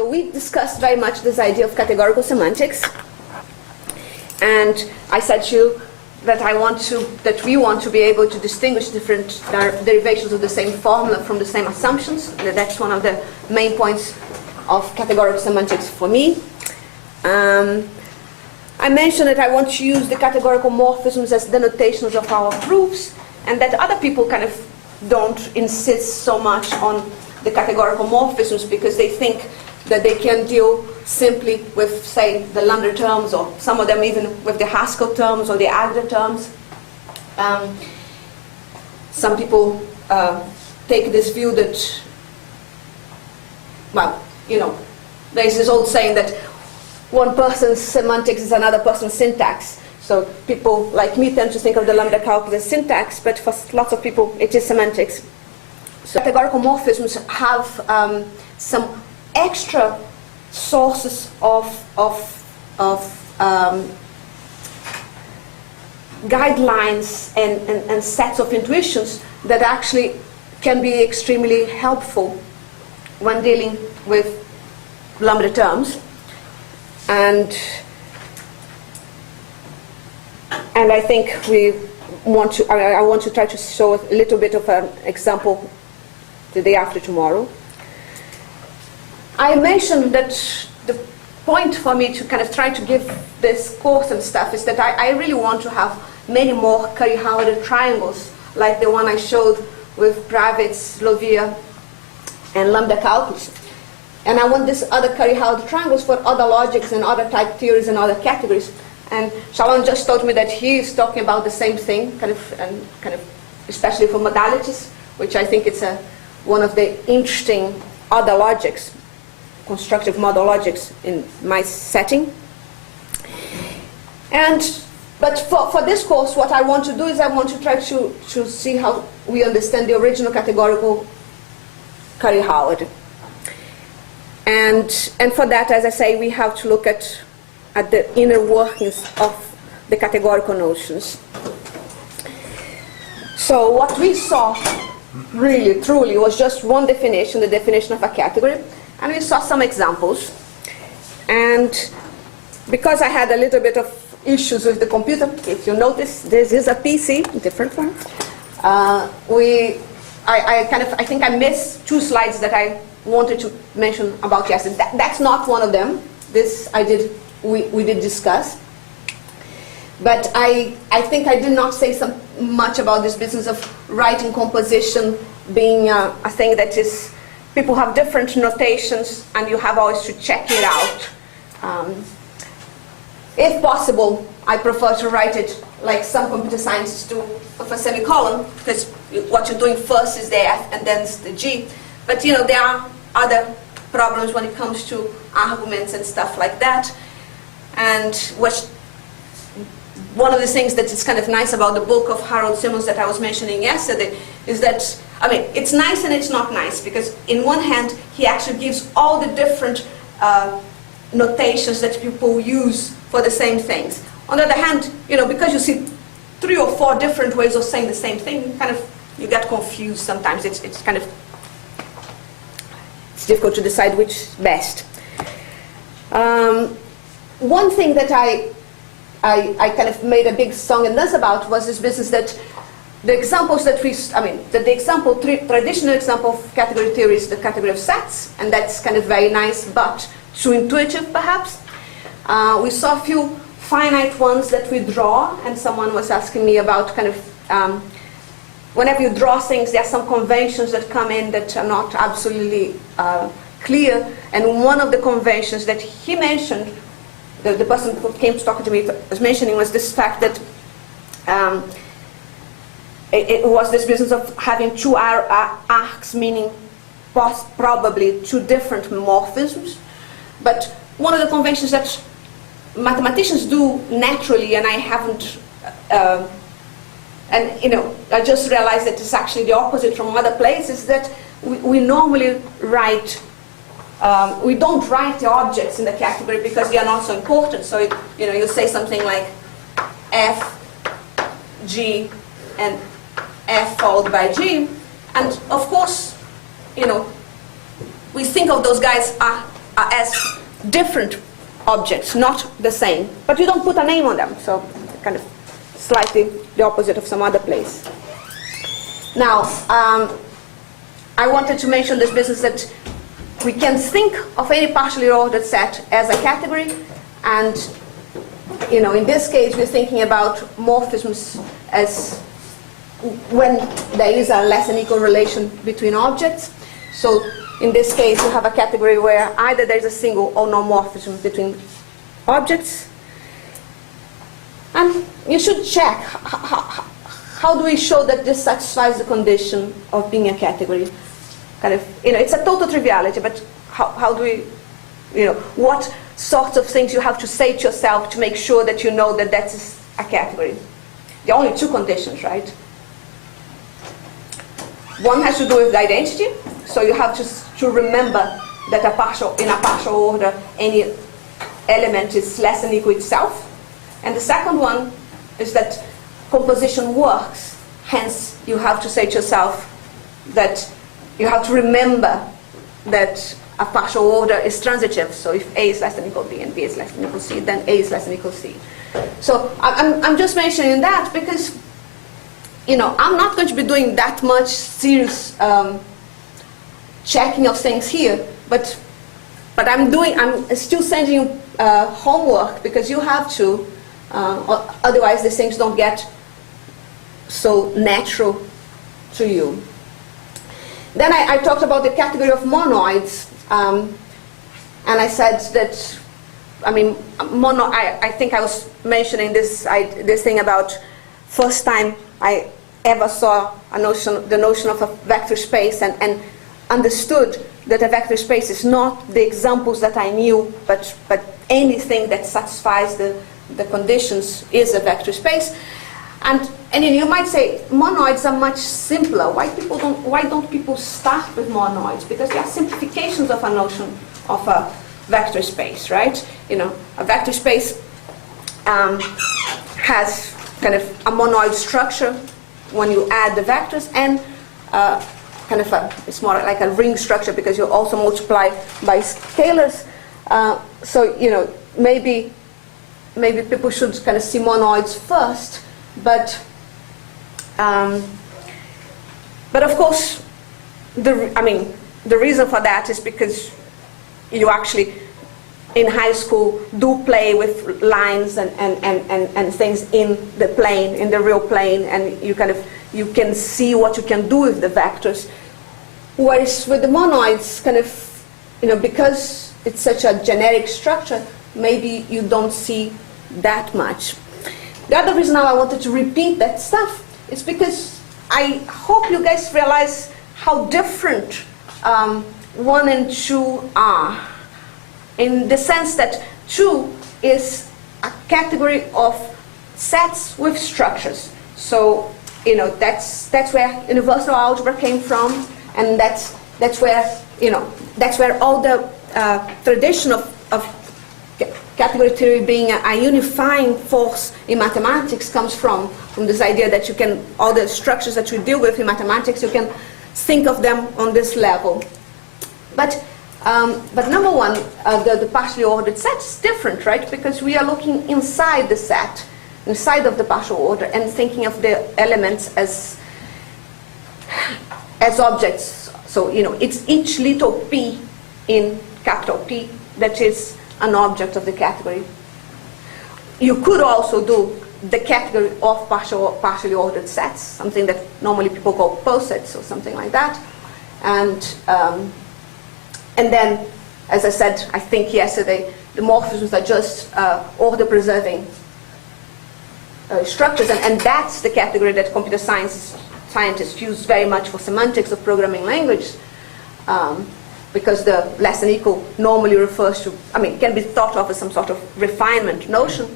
So we discussed very much this idea of categorical semantics, and I said to you that we want to be able to distinguish different derivations of the same formula from the same assumptions. That's one of the main points of categorical semantics for me. I mentioned that I want to use the categorical morphisms as denotations of our proofs, and that other people kind of don't insist so much on the categorical morphisms because they think that they can deal simply with, say, the lambda terms, or some of them even with the Haskell terms or the Agda terms. Some people take this view that, well, you know, there's this old saying that one person's semantics is another person's syntax. So people like me tend to think of the lambda calculus as syntax, but for lots of people it is semantics. So categorical morphisms have some extra sources of guidelines and sets of intuitions that actually can be extremely helpful when dealing with lambda terms. And I think I want to try to show a little bit of an example the day after tomorrow. I mentioned that the point for me to kind of try to give this course and stuff is that I really want to have many more Curry-Howard triangles, like the one I showed with Pravitz, Lovia, and lambda calculus. And I want these other Curry-Howard triangles for other logics and other type theories and other categories. And Shalom just told me that he is talking about the same thing, kind of, especially for modalities, which I think it's one of the interesting other logics, constructive model logics in my setting. But for this course, what I want to do is I want to try to see how we understand the original categorical Curry-Howard. And for that, as I say, we have to look at the inner workings of the categorical notions. So what we saw really, truly, was just one definition, the definition of a category, and we saw some examples. And because I had a little bit of issues with the computer, if you notice, this is a PC, different one. I think I missed two slides that I wanted to mention about yesterday. That's not one of them. This we did discuss. But I think I did not say much about this business of writing composition being a thing that is, people have different notations and you have always to check it out. If possible, I prefer to write it like some computer scientists do with a semicolon, because what you're doing first is the F and then the G. But you know, there are other problems when it comes to arguments and stuff like that. And one of the things that is kind of nice about the book of Harold Simmons that I was mentioning yesterday is that, I mean, it's nice and it's not nice, because in one hand, he actually gives all the different notations that people use for the same things. On the other hand, you know, because you see 3 or 4 different ways of saying the same thing, you get confused sometimes. It's difficult to decide which is best. One thing that I kind of made a big song and dance about was this business that the examples that traditional example of category theory is the category of sets, and that's kind of very nice, but too intuitive perhaps. We saw a few finite ones that we draw, and someone was asking me about kind of, whenever you draw things, there are some conventions that come in that are not absolutely clear, and one of the conventions that he mentioned, the person who came to talk to me was mentioning, was this fact that it was this business of having 2 arcs, meaning probably 2 different morphisms. But one of the conventions that mathematicians do naturally, and I haven't, and you know, I just realized that it's actually the opposite from other places, that we normally write, we don't write the objects in the category because they are not so important. So you know, you say something like F, G, and F followed by G, and of course, you know, we think of those guys as different objects, not the same. But you don't put a name on them, so kind of slightly the opposite of some other place. Now, I wanted to mention this business that we can think of any partially ordered set as a category, and in this case we're thinking about morphisms as when there is a less than equal relation between objects. So in this case you have a category where either there's a single or no morphism between objects. And you should check how do we show that this satisfies the condition of being a category. Kind of, it's a total triviality, but how do we, what sorts of things you have to say to yourself to make sure that you know that that's a category? There are only two conditions, right? One has to do with the identity, so you have to remember that in a partial order, any element is less than equal itself. And the second one is that composition works. Hence, you have to say to yourself that you have to remember that a partial order is transitive. So if A is less than equal B and B is less than equal C, then A is less than equal C. So I'm just mentioning that because I'm not going to be doing that much serious checking of things here, but I'm still sending you homework because you have to, otherwise these things don't get so natural to you. Then I talked about the category of monoids, and I said that, I think I was mentioning this thing about first time I ever saw the notion of a vector space and understood that a vector space is not the examples that I knew, but anything that satisfies the conditions is a vector space. And you might say monoids are much simpler. Why don't people start with monoids? Because they are simplifications of a notion of a vector space, right? A vector space has kind of a monoid structure when you add the vectors, and it's more like a ring structure because you also multiply by scalars. So maybe people should kind of see monoids first. But of course, the reason for that is because you actually, in high school, do play with lines and things in the plane, in the real plane, and you can see what you can do with the vectors. Whereas with the monoids, because it's such a generic structure, maybe you don't see that much. The other reason I wanted to repeat that stuff is because I hope you guys realize how different 1 and 2 are, in the sense that 2 is a category of sets with structures. So that's where universal algebra came from, and that's where all the tradition of category theory being a unifying force in mathematics comes from this idea that all the structures that you deal with in mathematics, you can think of them on this level. But number one, the partially ordered set is different, right? Because we are looking inside the set, inside of the partial order, and thinking of the elements as objects. So it's each little p in capital P that is an object of the category. You could also do the category of partially ordered sets, something that normally people call posets or something like that. And then, as I said, I think yesterday, the morphisms are just order-preserving structures, and that's the category that computer scientists use very much for semantics of programming language. Because the less than equal normally refers to, can be thought of as some sort of refinement notion.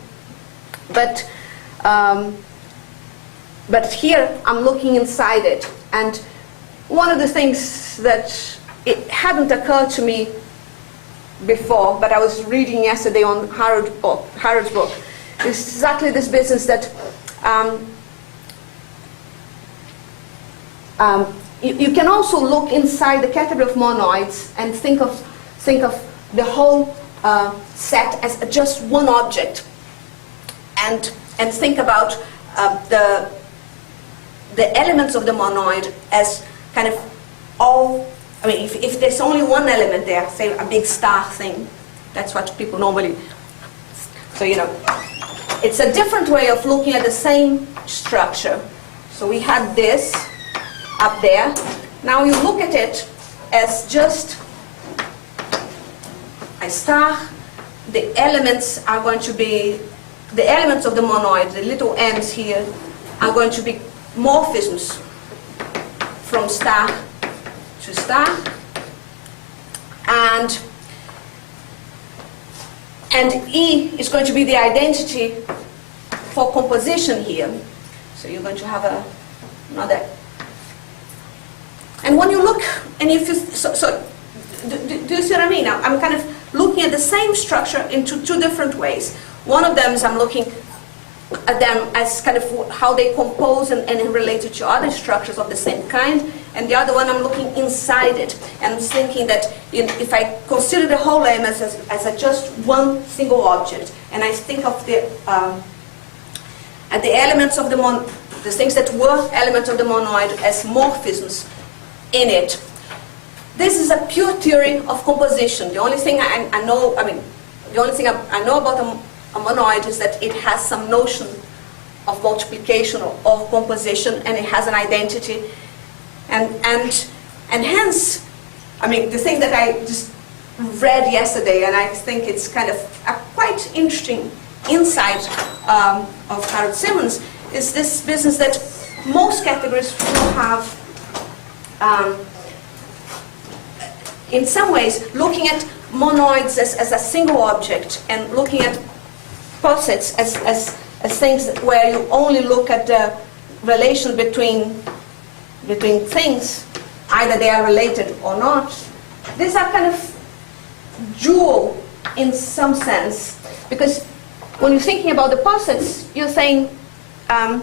But here I'm looking inside it. And one of the things that it hadn't occurred to me before, but I was reading yesterday on Harrod's book, is exactly this business that you can also look inside the category of monoids and think of the whole set as just one object, and think about the elements of the monoid as kind of all. I mean, if there's only one element there, say a big star thing, that's what people normally. So it's a different way of looking at the same structure. So we had this up there. Now you look at it as just a star. The elements are going to be, the elements of the monoid, the little m's here, are going to be morphisms from star to star. And E is going to be the identity for composition here. So you're going to have another. And when you look, and if you, do you see what I mean? I'm kind of looking at the same structure in two different ways. One of them is I'm looking at them as kind of how they compose and related to other structures of the same kind. And the other one, I'm looking inside it. And I'm thinking that if I consider the whole M as just one single object, and I think of the elements of the things that were elements of the monoid as morphisms in it, this is a pure theory of composition. The only thing I know, the only thing I know about a monoid is that it has some notion of multiplication or composition, and it has an identity. And hence, the thing that I just read yesterday, and I think it's kind of a quite interesting insight of Harold Simmons, is this business that most categories will have, in some ways, looking at monoids as a single object, and looking at posets as things where you only look at the relation between things, either they are related or not. These are kind of dual in some sense, because when you're thinking about the posets, you're saying I'm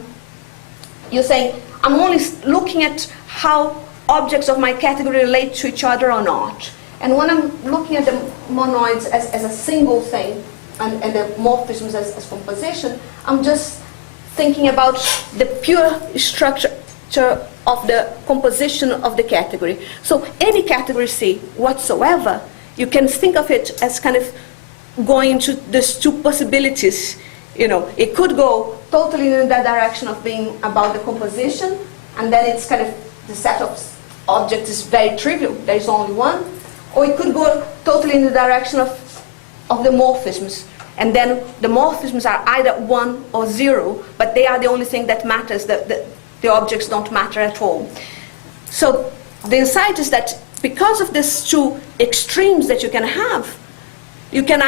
only looking at how objects of my category relate to each other or not. And when I'm looking at the monoids as a single thing, and the morphisms as composition, I'm just thinking about the pure structure of the composition of the category. So any category C whatsoever, you can think of it as kind of going into these two possibilities. It could go totally in that direction of being about the composition, and then it's kind of the set of objects is very trivial, there is only one. Or it could go totally in the direction of the morphisms. And then the morphisms are either 1 or 0, but they are the only thing that matters. The objects don't matter at all. So the insight is that because of these two extremes that you can have, you can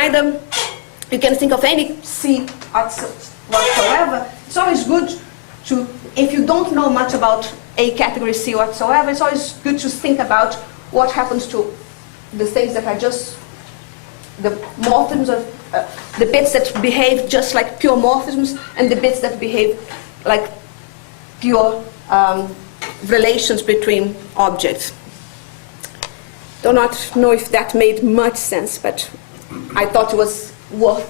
think of any C whatsoever. It's always good to, if you don't know much about a category C whatsoever, it's always good to think about what happens to the things that are just the morphisms of the bits that behave just like pure morphisms, and the bits that behave like pure relations between objects. Do not know if that made much sense, but I thought it was worth.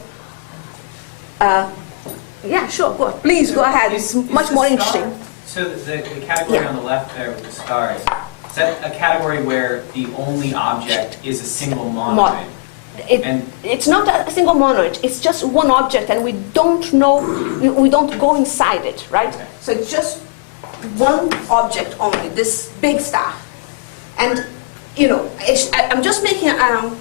Yeah, sure, go on. Please go ahead. It's much more interesting. So the category on the left there with the stars, is that a category where the only object is a single monoid? It's not a single monoid. It's just one object, and we don't know. We don't go inside it, right? Okay. So it's just one object only. This big star, and I'm just making a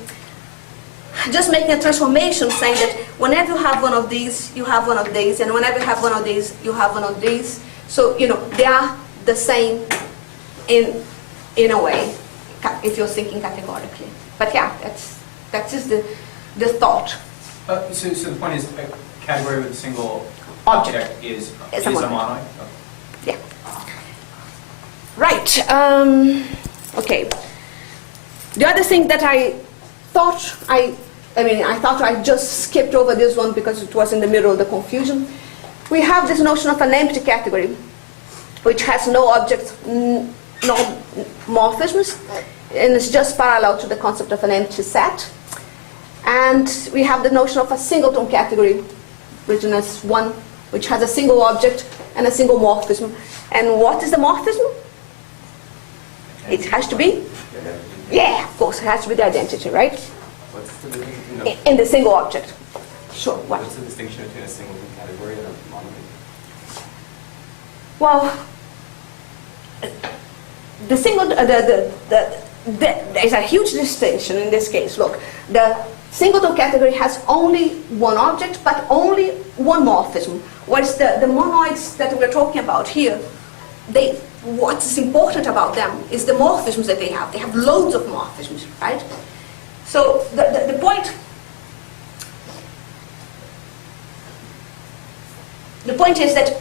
transformation, saying that whenever you have one of these, you have one of these, and whenever you have one of these, you have one of these. So they are the same in a way, if you're thinking categorically. But yeah, that's just the thought. So the point is, a category with a single object is a monoid? Okay. Yeah. Right. Okay. The other thing that I thought I just skipped over this one because it was in the middle of the confusion. We have this notion of an empty category, which has no objects, no morphisms, and it's just parallel to the concept of an empty set. And we have the notion of a singleton category, written as one which has a single object and a single morphism. And what is the morphism? It has to be, yeah, of course, it has to be the identity, right? What's the difference between In the single object. Sure, what? What's the distinction between a singleton category and a monoid? Well, the single, there's a huge distinction in this case. Look, the singleton category has only one object, but only one morphism. Whereas the monoids that we're talking about here, what's important about them is the morphisms that they have. They have loads of morphisms, right? So the point is that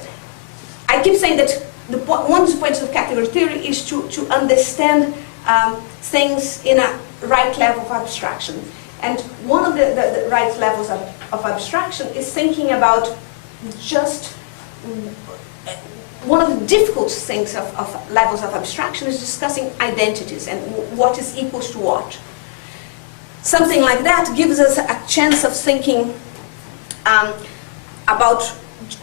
I keep saying that one of the points of category theory is to understand things in a right level of abstraction. And one of the right levels of abstraction is thinking about just one of the difficult things of levels of abstraction is discussing identities and what is equals to what. Something like that gives us a chance of thinking about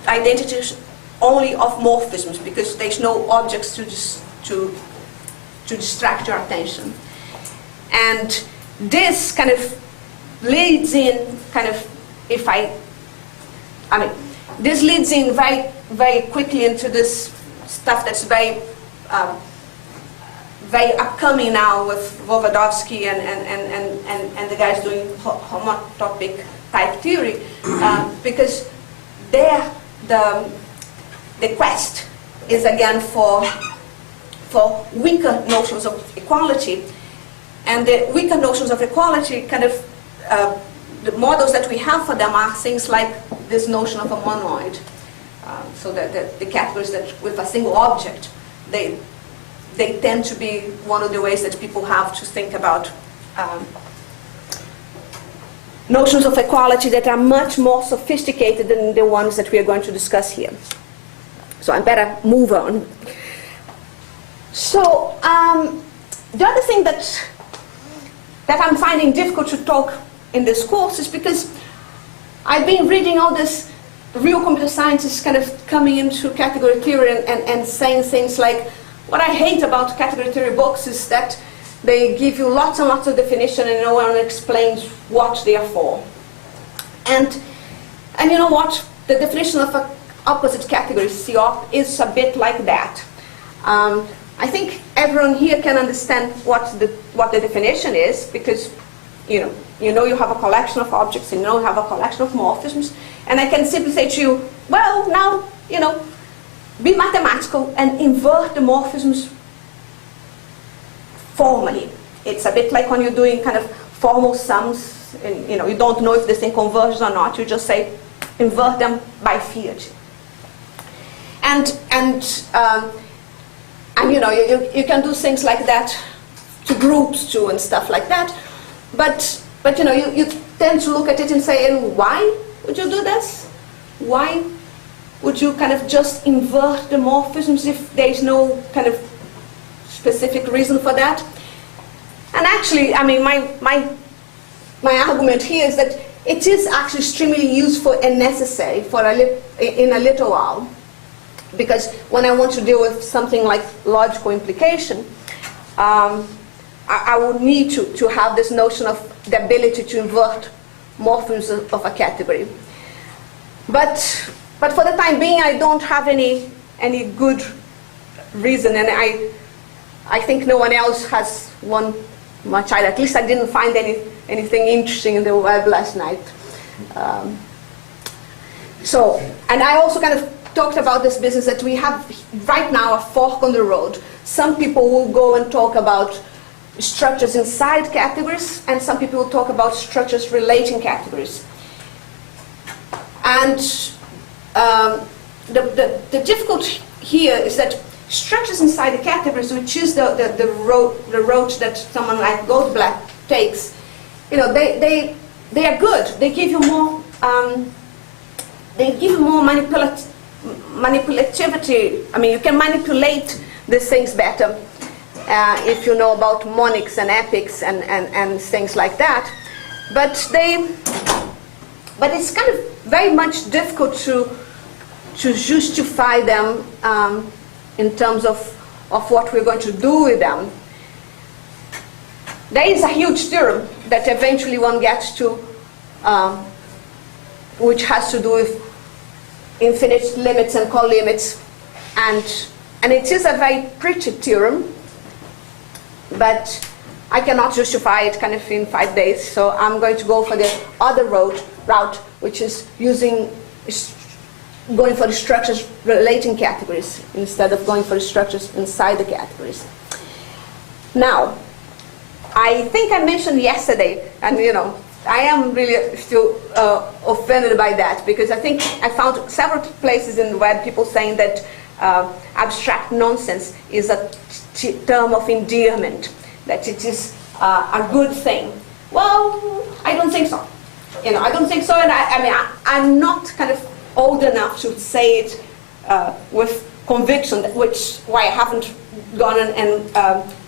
identities only of morphisms, because there's no objects to distract your attention. And this kind of leads in this leads in very, very quickly into this stuff that's very upcoming now with Vovadovsky and the guys doing homotopic type theory, because there the quest is again for weaker notions of equality, and the weaker notions of equality kind of the models that we have for them are things like this notion of a monoid. So the categories that with a single object, they tend to be one of the ways that people have to think about notions of equality that are much more sophisticated than the ones that we are going to discuss here. So I better move on. So the other thing that I'm finding difficult to talk in this course is because I've been reading all this real computer scientists kind of coming into category theory and saying things like, what I hate about category theory books is that they give you lots and lots of definition and no one explains what they are for. And you know what? The definition of an opposite category, COP, is a bit like that. I think everyone here can understand what the definition is, because you know you have a collection of objects, you know you have a collection of morphisms, and I can simply say to you, well, now, be mathematical and invert the morphisms formally. It's a bit like when you're doing kind of formal sums, and you don't know if this thing converges or not, you just say, invert them by fiat. And you can do things like that to groups too and stuff like that. But you tend to look at it and say, and why would you do this? Why would you kind of just invert the morphisms if there's no kind of specific reason for that? And actually, I mean, my argument here is that it is actually extremely useful and necessary in a little while. Because when I want to deal with something like logical implication, I would need to have this notion of the ability to invert morphisms of a category. But for the time being, I don't have any good reason, and I think no one else has one much either. At least I didn't find anything interesting in the web last night. And I also kind of talked about this business that we have right now, a fork on the road. Some people will go and talk about structures inside categories, and some people will talk about structures relating categories. And the difficulty here is that structures inside the categories, which is the road that someone like Goldblatt takes, they are good. They give you more manipulativity. I mean, you can manipulate these things better if you know about monics and epics and things like that. but it's kind of very much difficult to justify them in terms of what we're going to do with them. There is a huge theorem that eventually one gets to, which has to do with infinite limits and colimits, and it is a very pretty theorem, but I cannot justify it kind of in 5 days, so I'm going to go for the other route, which is going for the structures relating categories instead of going for the structures inside the categories. Now, I think I mentioned yesterday, and I am really still offended by that, because I think I found several places in the web people saying that abstract nonsense is a term of endearment, that it is a good thing. Well, I don't think so. I don't think so, and I'm not kind of old enough to say it with conviction, why I haven't gone and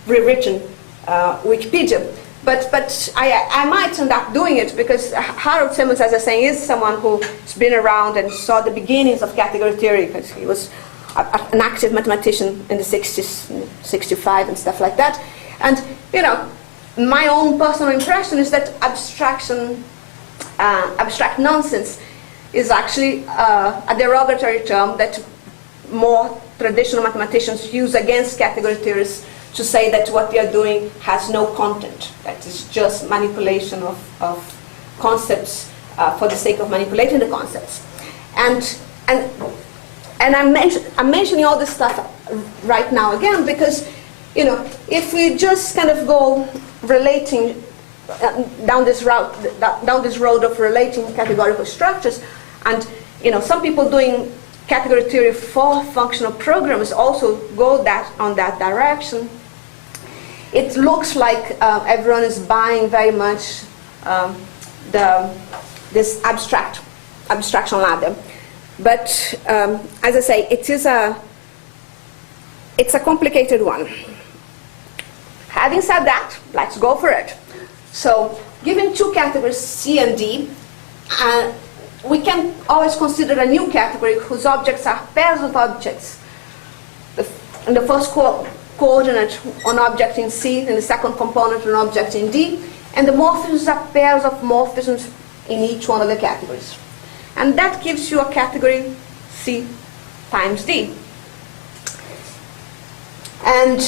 rewritten Wikipedia. But I might end up doing it, because Harold Simmons, as I was saying, is someone who's been around and saw the beginnings of category theory, because he was an active mathematician in the 60s, 65 and stuff like that. And, my own personal impression is that abstract nonsense is actually a derogatory term that more traditional mathematicians use against category theorists to say that what they are doing has no content, that is just manipulation of concepts for the sake of manipulating the concepts. And I'm mentioning all this stuff right now again because, if we just kind of go relating down this road of relating categorical structures, and some people doing category theory for functional programs also go on that direction. It looks like everyone is buying very much this abstraction ladder, but as I say, it's a complicated one. Having said that, let's go for it. So, given two categories C and D, we can always consider a new category whose objects are pairs of objects. In the first coordinate, an object in C, and the second component, an object in D, and the morphisms are pairs of morphisms in each one of the categories. And that gives you a category C times D. And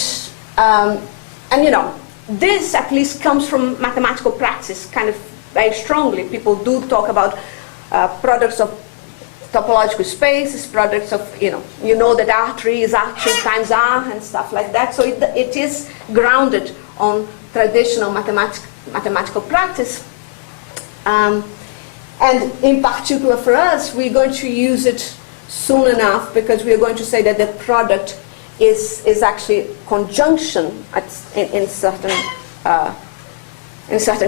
this at least comes from mathematical practice kind of very strongly. People do talk about products of topological spaces, products of, that R3 is R2 times R and stuff like that. So it is grounded on traditional mathematical practice. And in particular for us, we're going to use it soon enough because we're going to say that the product is actually conjunction in certain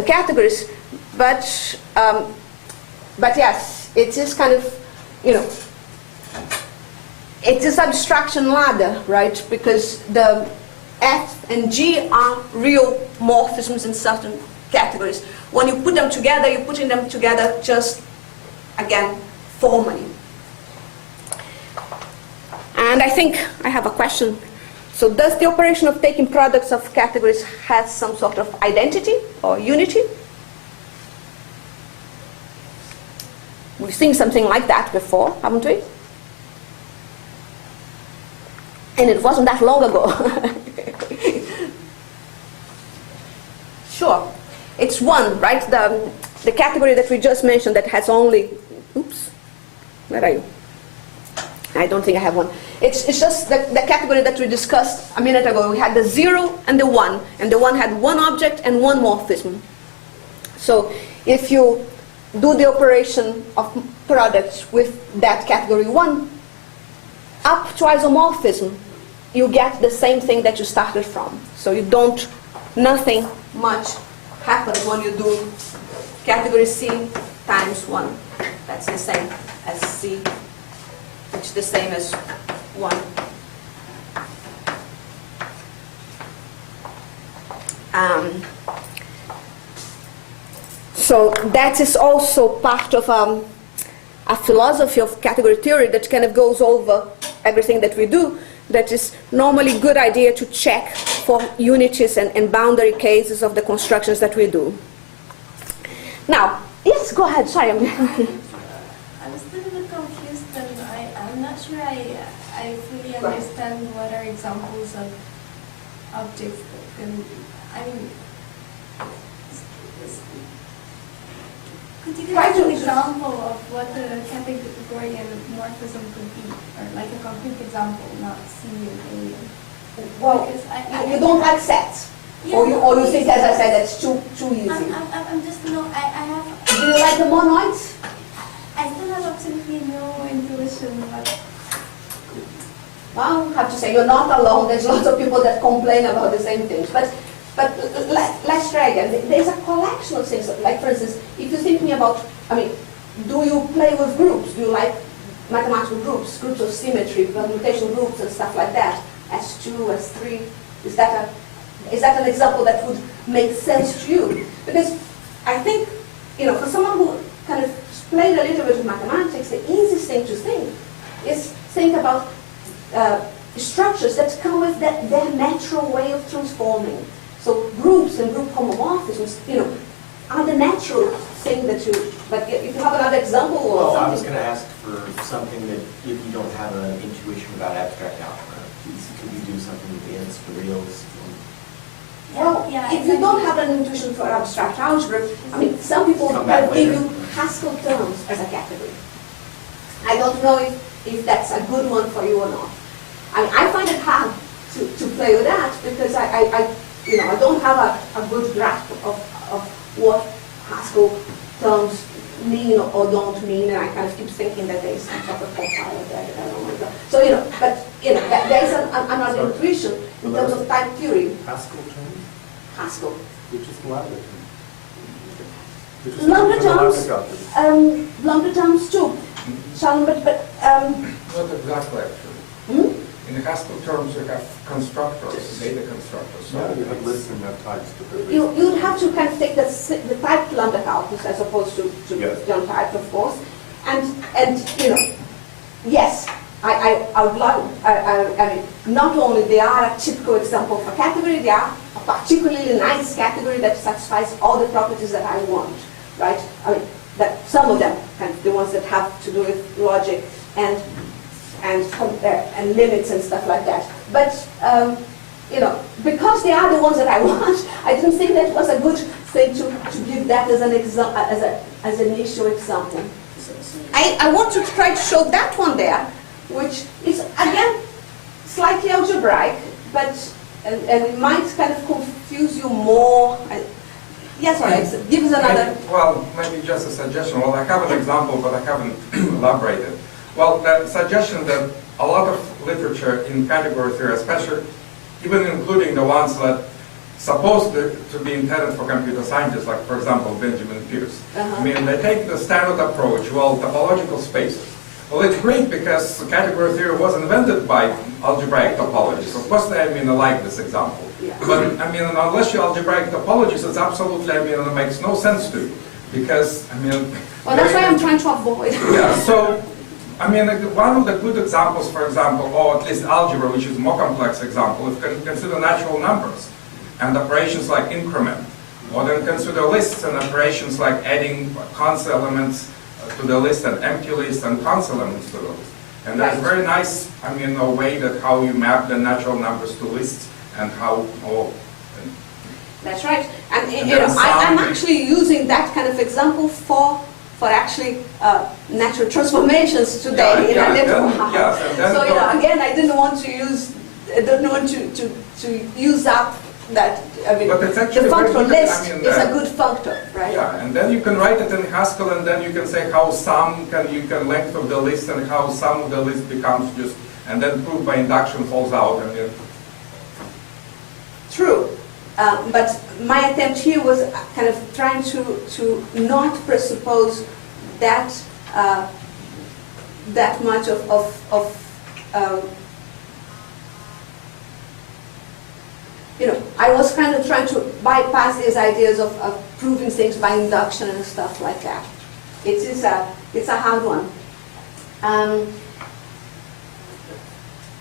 categories. But yes, it is kind of, it is abstraction ladder, right? Because the F and G are real morphisms in certain categories. When you put them together, you're putting them together just, again, formally. And I think I have a question. So does the operation of taking products of categories have some sort of identity or unity? We've seen something like that before, haven't we? And it wasn't that long ago. Sure. It's one, right? The category that we just mentioned that has only, oops, where are you? I don't think I have one. It's just the category that we discussed a minute ago. We had the 0 and the 1, and the 1 had one object and one morphism. So if you do the operation of products with that category 1 up to isomorphism, you get the same thing that you started from. So nothing much happens when you do category C times 1. That's the same as C, which is the same as 1. So So that is also part of a philosophy of category theory that kind of goes over everything that we do, that is normally a good idea to check for unities and boundary cases of the constructions that we do. Now, yes, go ahead, sorry. I'm still a bit confused, and I'm not sure I fully understand what are examples of objects that can, I mean, could you give us an example of what a category and morphism could be? Or like a concrete example, not C and A. Well, you don't like sets? Yeah, or you think, as I said, that's too easy? I'm just, no, I have... Do you like the monoids? I still have absolutely no intuition, but... Well, I have to say, you're not alone. There's lots of people that complain about the same things. But let's try again. There's a collection of things. Like, for instance, if you think me about, I mean, do you play with groups? Do you like mathematical groups, groups of symmetry, permutation groups and stuff like that? S2, S3, is that an example that would make sense to you? Because I think, you know, for someone who kind of played a little bit with mathematics, the easiest thing to think is think about structures that come with their natural way of transforming. So groups and group homomorphisms, you know, are the natural thing that you, but if you have another example or Well, something. I was going to ask for something that if you don't have an intuition about abstract algebra, could you do something with the n's, the reals? Well, if you don't have an intuition for abstract algebra, I mean, some people Come give you Haskell terms as a category. I don't know if that's a good one for you or not. I mean, I find it hard to play with that because I don't have a good grasp of what Haskell terms mean or don't mean, and I kind of keep thinking that there is some sort of compiler there that I don't want to. So, you know, but, you know, there is another intuition in terms of type theory. Haskell terms? Haskell. Which is the lambda term. Longer terms too. Shalom, but Not exactly, actually. In Haskell terms, you have constructors, data constructors. Yeah, you have lists and have types. you would have to kind of take the typed lambda calculus as opposed to Yes. John typed, of course. And you know, yes, I would love, I mean, not only they are a typical example of a category, they are a particularly nice category that satisfies all the properties that I want, right? I mean, that some of them, kind of the ones that have to do with logic and limits and stuff like that. But you know, because they are the ones that I want, I didn't think that was a good thing to give that as an initial example. I want to try to show that one there, which is again slightly algebraic, but and it might kind of confuse you more. Yes, all right. So give us another. Well, maybe just a suggestion. Well, I have an example, but I haven't elaborated. Well, the suggestion that a lot of literature in category theory, especially, even including the ones that supposed to be intended for computer scientists, like, for example, Benjamin Pierce. I mean, they take the standard approach, well, topological spaces. Well, it's great because category theory was invented by algebraic topologies. Of course, I mean, I like this example. Yeah. But, I mean, unless you algebraic topologies, it's absolutely, I mean, it makes no sense to you. Because, I mean... Well, that's why I'm trying to avoid. Yeah, so, I mean, one of the good examples, for example, or at least algebra, which is a more complex example, if you can consider natural numbers and operations like increment, or then consider lists and operations like adding cons elements to the list and empty list and cons elements to the list. And there's very nice, I mean, a way that how you map the natural numbers to lists and how, That's right. And you know, I'm actually using that kind of example for actually natural transformations today in a little while. Yes, and then so you know, again, I didn't want to use up that. I mean, But it's the actually very functor good, list I mean, is a good functor, right? yeah, and then you can write it in Haskell, and then you can say how you can length of the list and how sum of the list becomes just, and then proof by induction falls out. I mean, True. But my attempt here was kind of trying to not presuppose that that much of I was kind of trying to bypass these ideas of proving things by induction and stuff like that. It's a hard one.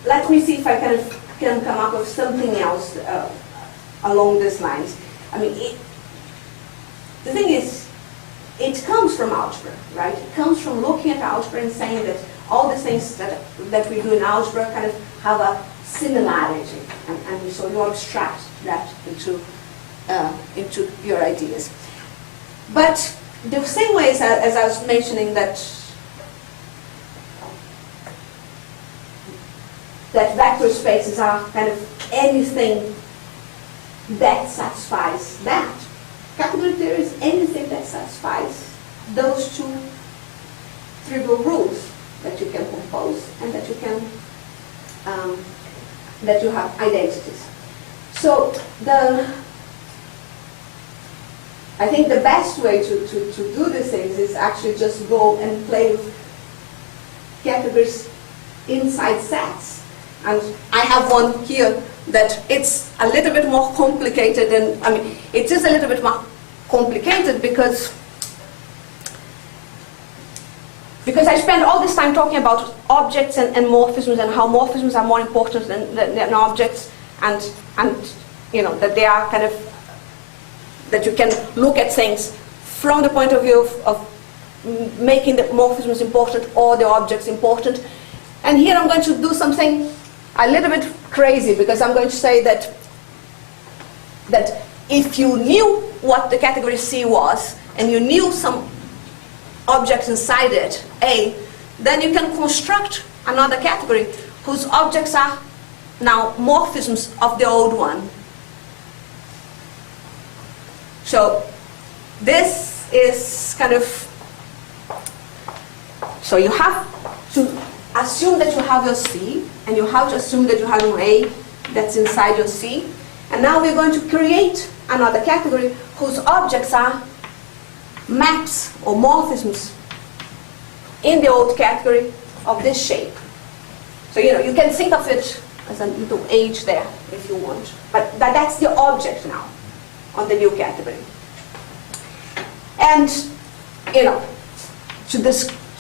Let me see if I can come up with something else along these lines. I mean, the thing is, it comes from algebra, right? It comes from looking at algebra and saying that all the things that we do in algebra kind of have a similarity, and so you abstract that into your ideas. But the same way as I was mentioning that vector spaces are kind of anything that satisfies that. Category theory is anything that satisfies those two trivial rules, that you can compose and that you can that you have identities. So I think the best way to do these things is actually just go and play with categories inside sets. And I have one here that it's a little bit more complicated, and I mean, it is a little bit more complicated because I spend all this time talking about objects and morphisms and how morphisms are more important than objects, and that they are kind of, that you can look at things from the point of view of making the morphisms important or the objects important. And here I'm going to do something a little bit crazy, because I'm going to say that if you knew what the category C was, and you knew some objects inside it, A, then you can construct another category whose objects are now morphisms of the old one. So this is kind of, so you have to assume that you have your C, and you have to assume that you have your A that's inside your C. And now we're going to create another category whose objects are maps or morphisms in the old category of this shape. So you can think of it as a little H there if you want. But that's the object now on the new category. And to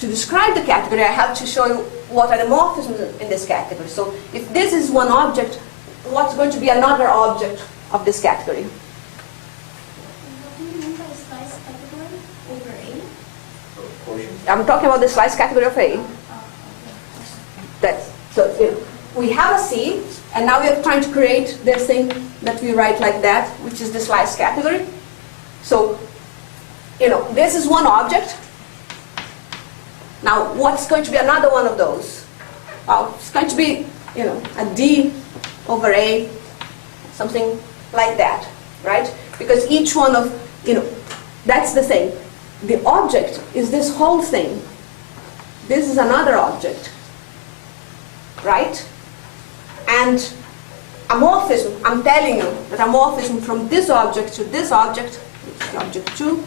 describe the category, I have to show you what are the morphisms in this category. So if this is one object, what's going to be another object of this category? What do you mean by slice category over A? Quotient. I'm talking about the slice category of A. So we have a C, and now we are trying to create this thing that we write like that, which is the slice category. So, this is one object. Now, what's going to be another one of those? Well, it's going to be, a D over A, something like that, right? Because each one of, that's the thing. The object is this whole thing. This is another object, right? And a morphism, I'm telling you that a morphism from this object to this object, which is object 2,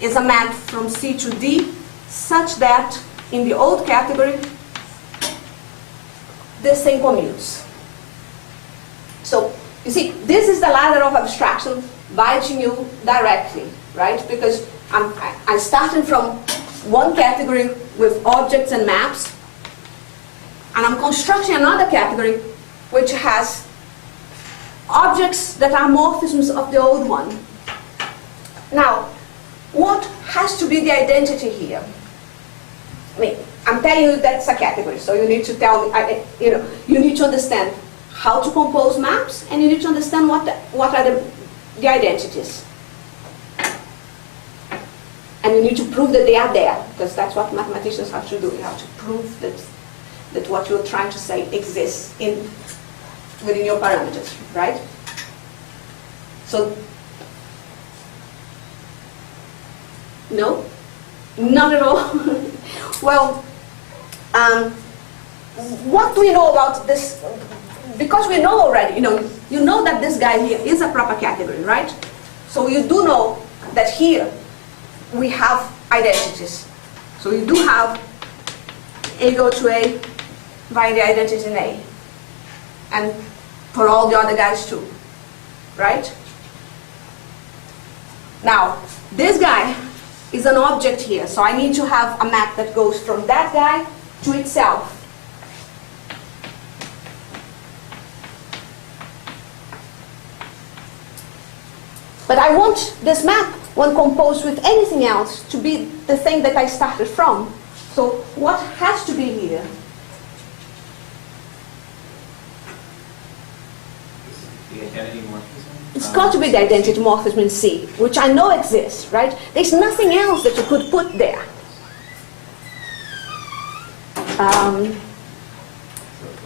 is a map from C to D, such that in the old category, this thing commutes. So, you see, this is the ladder of abstraction biting you directly, right? Because I'm starting from one category with objects and maps, and I'm constructing another category which has objects that are morphisms of the old one. Now, what has to be the identity here? I mean, I'm telling you that's a category, so you need to tell me, you need to understand how to compose maps, and you need to understand what are the identities. And you need to prove that they are there, because that's what mathematicians have to do. You have to prove that what you're trying to say exists within your parameters, right? So, no? Not at all? Well, what do we know about this? Because we know already, you know that this guy here is a proper category, right? So you do know that here we have identities. So you do have A go to A via the identity in A. And for all the other guys too. right? Now, this guy is an object here, so I need to have a map that goes from that guy to itself. But I want this map, when composed with anything else, to be the thing that I started from. So what has to be here? The identity morphism? It's got to be the identity morphism in C, which I know exists, right? There's nothing else that you could put there.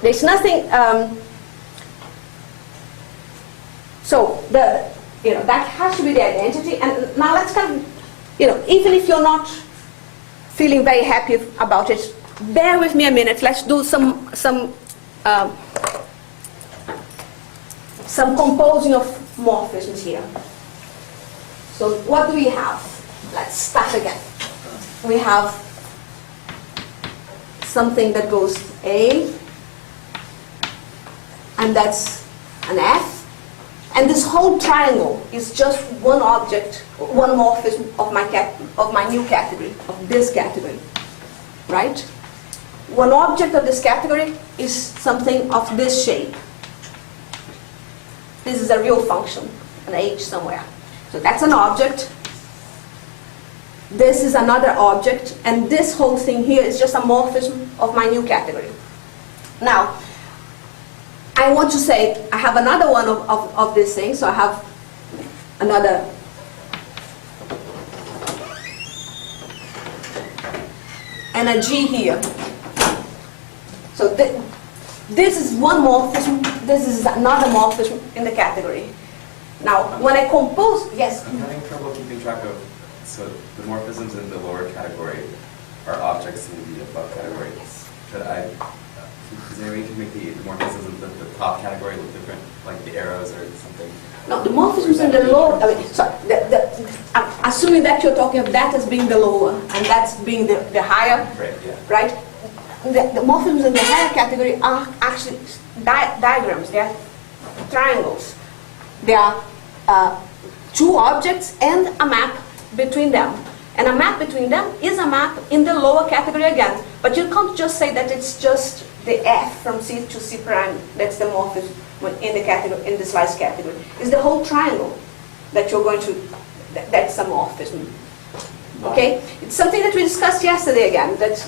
There's nothing. So that has to be the identity. And now let's kind of, even if you're not feeling very happy about it, bear with me a minute. Let's do some composing of morphisms here. So what do we have? Let's start again. We have something that goes A, and that's an F. And this whole triangle is just one object, one morphism of my new category, of this category, right? One object of this category is something of this shape. This is a real function, an H somewhere. So that's an object. This is another object, and this whole thing here is just a morphism of my new category. Now, I want to say I have another one of this thing, so I have another and a G here. So this is one morphism, this is another morphism in the category. Now, when I compose, yes? I'm having trouble keeping track of, so the morphisms in the lower category are objects in the above category. Is there a way to make the morphisms in the top category look different, like the arrows or something? No, the morphisms in the lower, I'm assuming that you're talking of that as being the lower, and that's being the higher, Right, yeah. right? The morphisms in the higher category are actually diagrams, they are triangles. They are two objects and a map between them. And a map between them is a map in the lower category again. But you can't just say that it's just the F from C to C prime. That's the morphism in the category, in the slice category. It's the whole triangle that you're going to, that's a morphism. Okay? It's something that we discussed yesterday again, that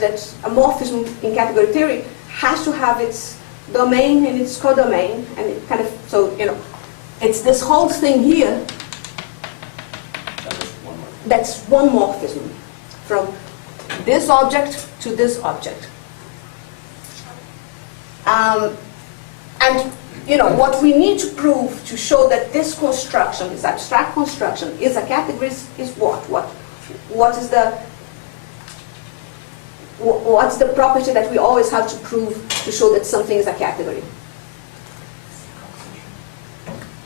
a morphism in category theory has to have its domain and its codomain, and it kind of, so, it's this whole thing here. That's one morphism, from this object to this object. And what we need to prove to show that this construction, this abstract construction, is a category is what? What's the property that we always have to prove to show that something is a category?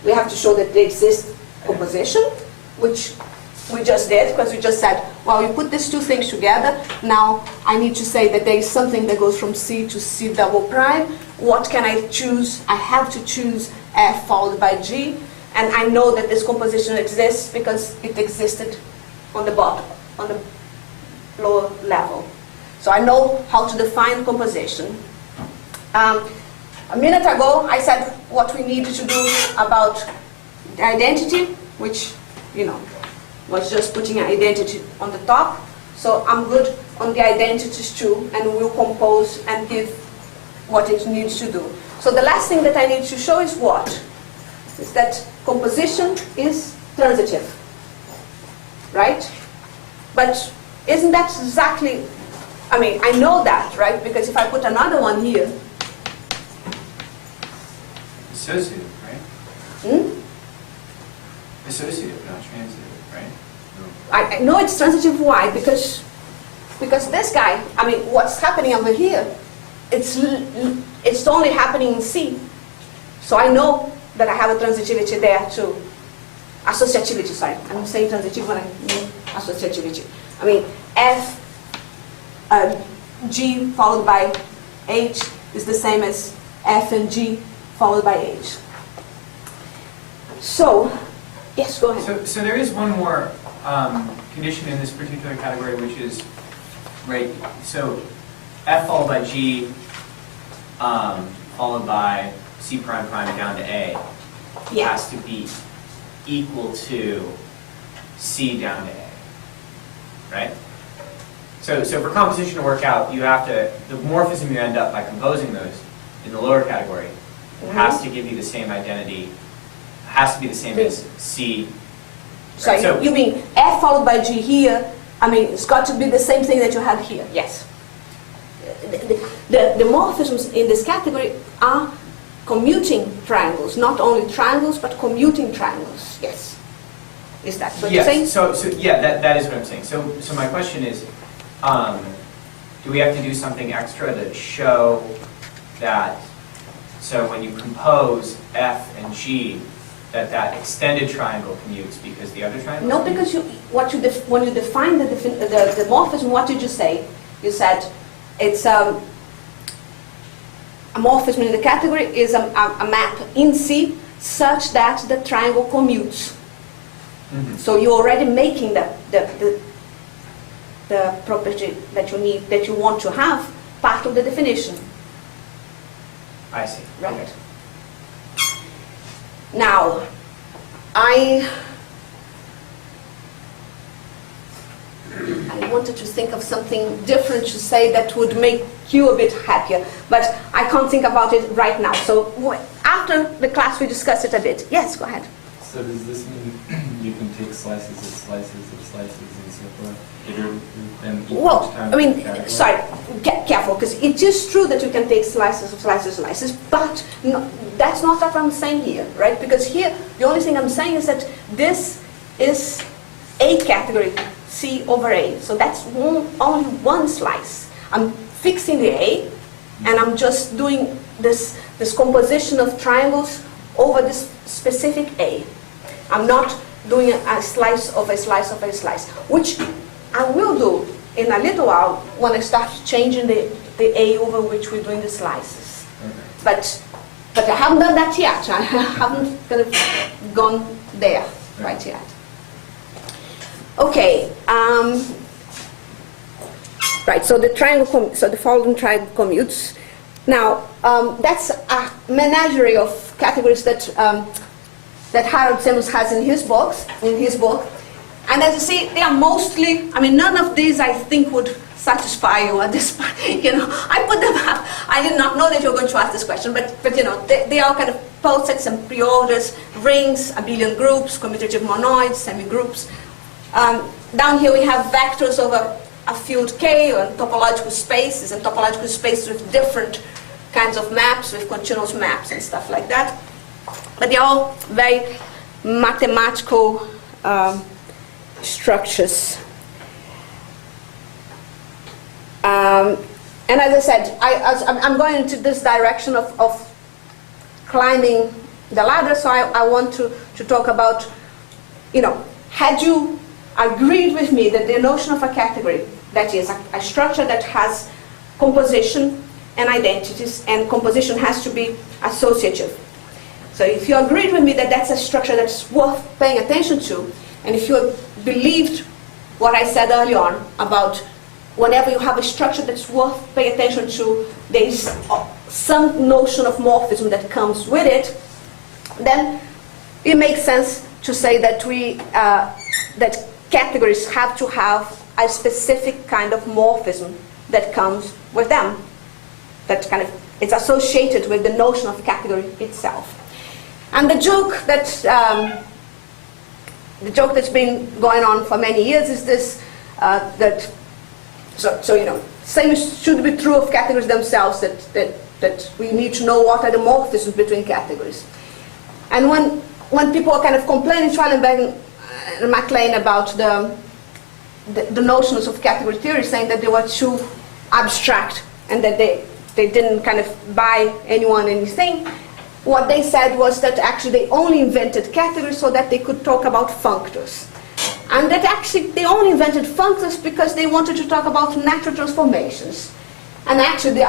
We have to show that there exists composition, which we just did, because we just said, well, you put these two things together, now I need to say that there is something that goes from C to C double prime. What can I choose? I have to choose F followed by G, and I know that this composition exists because it existed on the bottom, on the lower level. So I know how to define composition. A minute ago, I said what we needed to do about the identity, which, was just putting an identity on the top. So I'm good on the identities too, and we'll compose and give what it needs to do. So the last thing that I need to show is what? Is that composition is transitive, right? But isn't that exactly, I know that, right? Because if I put another one here. Associative, right? Associative, not transitive, right? I know it's transitive. Why? Because this guy, what's happening over here, it's only happening in C. So I know that I have a transitivity there too. Associativity, sorry. I'm saying transitive when I mean associativity. F, G followed by H is the same as F and G followed by H. So, yes, go ahead. So there is one more condition in this particular category, which is, right, so F followed by G, followed by C prime prime down to A, Yeah. has to be equal to C down to A, right? So for composition to work out, you have to, the morphism you end up by composing those in the lower category has to give you the same identity, has to be the same as C. Right? So you mean F followed by G here, I mean, it's got to be the same thing that you have here, yes. The morphisms in this category are commuting triangles, not only triangles, but commuting triangles, yes. Is that what you're saying? Yes, so yeah, that is what I'm saying. So my question is, do we have to do something extra to show that, so when you compose F and G, that extended triangle commutes because the other triangle? No, because when you define the morphism, what did you say? You said it's a morphism in the category is a map in C such that the triangle commutes. Mhm. So you're already making the property that you need, that you want to have, part of the definition. I see. Right. Okay. Now, I wanted to think of something different to say that would make you a bit happier, but I can't think about it right now. So after the class we discuss it a bit. Yes, go ahead. So does this mean you can take slices of slices of slices and so forth? Then each Well, time I mean, category? sorry, careful, because it is true that you can take slices of slices of slices, but no, that's not what I'm saying here, right? Because here, the only thing I'm saying is that this is a category, C over A. So that's only one slice. I'm fixing the A, and I'm just doing this composition of triangles over this specific A. I'm not doing a slice of a slice of a slice, which I will do in a little while when I start changing the A over which we're doing the slices. Okay. But I haven't done that yet. I haven't kind of gone there right yet. Okay. Right. So the triangle. So the following triangle commutes. Now that's a menagerie of categories that that Harold Simmons has in his book. And as you see, they are mostly, I mean, none of these I think would satisfy you at this point. You know, I put them up. I did not know that you were going to ask this question, but you know, they are kind of posets and preorders, rings, abelian groups, commutative monoids, semi-groups. Down here we have vectors over a field K, or topological spaces, and topological spaces with different kinds of maps, with continuous maps and stuff like that. But they're all very mathematical structures. And as I said, I'm going into this direction of climbing the ladder, so I want to talk about, you know, had you agreed with me that the notion of a category, that is a structure that has composition and identities, and composition has to be associative. So if you agreed with me that that's a structure that's worth paying attention to, and if you believed what I said earlier on about whenever you have a structure that's worth paying attention to, there is some notion of morphism that comes with it, then it makes sense to say that that categories have to have a specific kind of morphism that comes with them. That kind of, it's associated with the notion of category itself. And the joke that's been going on for many years is this, so you know, same should be true of categories themselves, that we need to know what are the morphisms between categories. And when people are kind of complaining, Schwellenberg and MacLean, about the notions of category theory, saying that they were too abstract and that they didn't kind of buy anything, what they said was that actually they only invented categories so that they could talk about functors. And that actually they only invented functors because they wanted to talk about natural transformations. And actually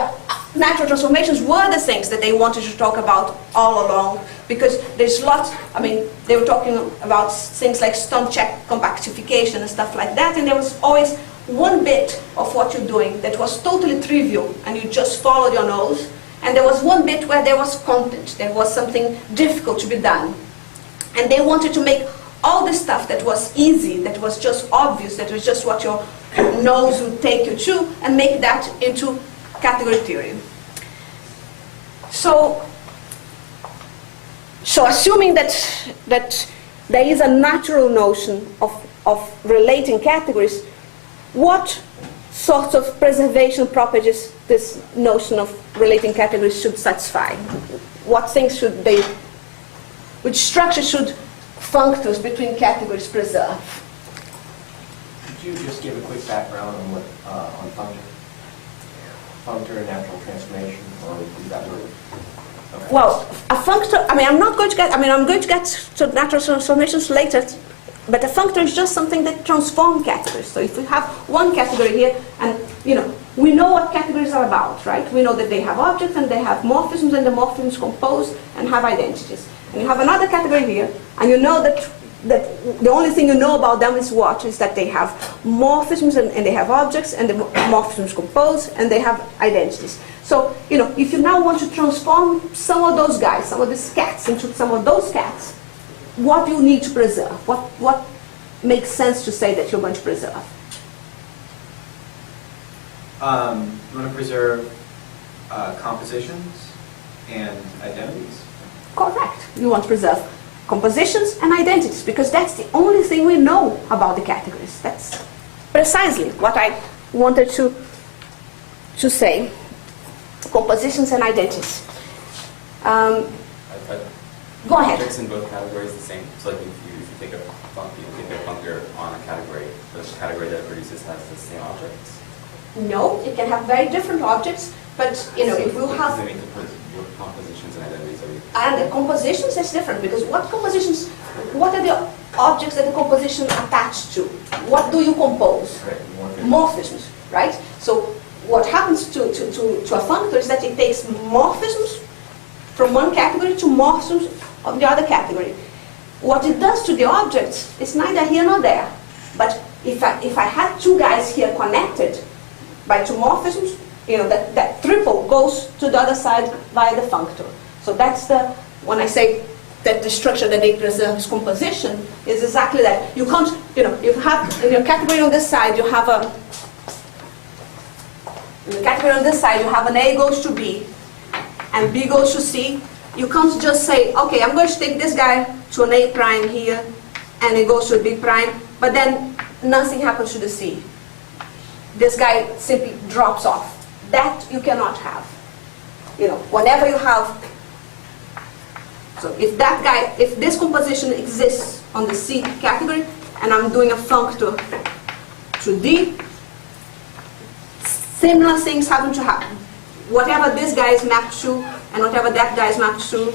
natural transformations were the things that they wanted to talk about all along, because there's lots, I mean, they were talking about things like stone check compactification and stuff like that, and there was always one bit of what you're doing that was totally trivial, and you just followed your nose, and there was one bit where there was content, there was something difficult to be done. And they wanted to make all the stuff that was easy, that was just obvious, that was just what your nose would take you to, and make that into category theory. So assuming that there is a natural notion of relating categories, what sorts of preservation properties this notion of relating categories should satisfy? What things should they, which structure should functors between categories preserve? Could you just give a quick background on what, on Functor? Functor and natural transformation, or is that word? Okay. Well, a functor, I mean, I'm going to get to natural transformations later, but a functor is just something that transforms categories. So if we have one category here, and we know what categories are about, right? We know that they have objects and they have morphisms, and the morphisms compose and have identities. And you have another category here, and you know that the only thing you know about them is what? Is that they have morphisms and they have objects, and the morphisms compose and they have identities. So, if you now want to transform some of those guys, some of these cats, into some of those cats, what do you need to preserve? What makes sense to say that you're going to preserve? You want to preserve compositions and identities? Correct. You want to preserve compositions and identities, because that's the only thing we know about the categories. That's precisely what I wanted to say. Compositions and identities. Go ahead. Objects in both categories the same. So like if you think of functor on a category, the category that it produces has the same objects? No, it can have very different objects, but it will have. What compositions and identities are we? And the compositions is different, because what are the objects that the composition attached to? What do you compose? Right, Morphisms, right? So what happens to a functor is that it takes morphisms from one category to morphisms of the other category. What it does to the objects is neither here nor there. But if I had two guys here connected by two morphisms, that triple goes to the other side via the functor. So that's when I say that the structure that they preserve is composition, is exactly that. You can't, you have in your category on this side, you have in the category on this side, you have an A goes to B, and B goes to C. You can't just say, okay, I'm going to take this guy to an A prime here, and it goes to a B prime, but then nothing happens to the C. This guy simply drops off. That you cannot have. Whenever you have, so if this composition exists on the C category, and I'm doing a functor to D, similar things happen to happen. Whatever this guy is mapped to, and whatever that guy is mapped to,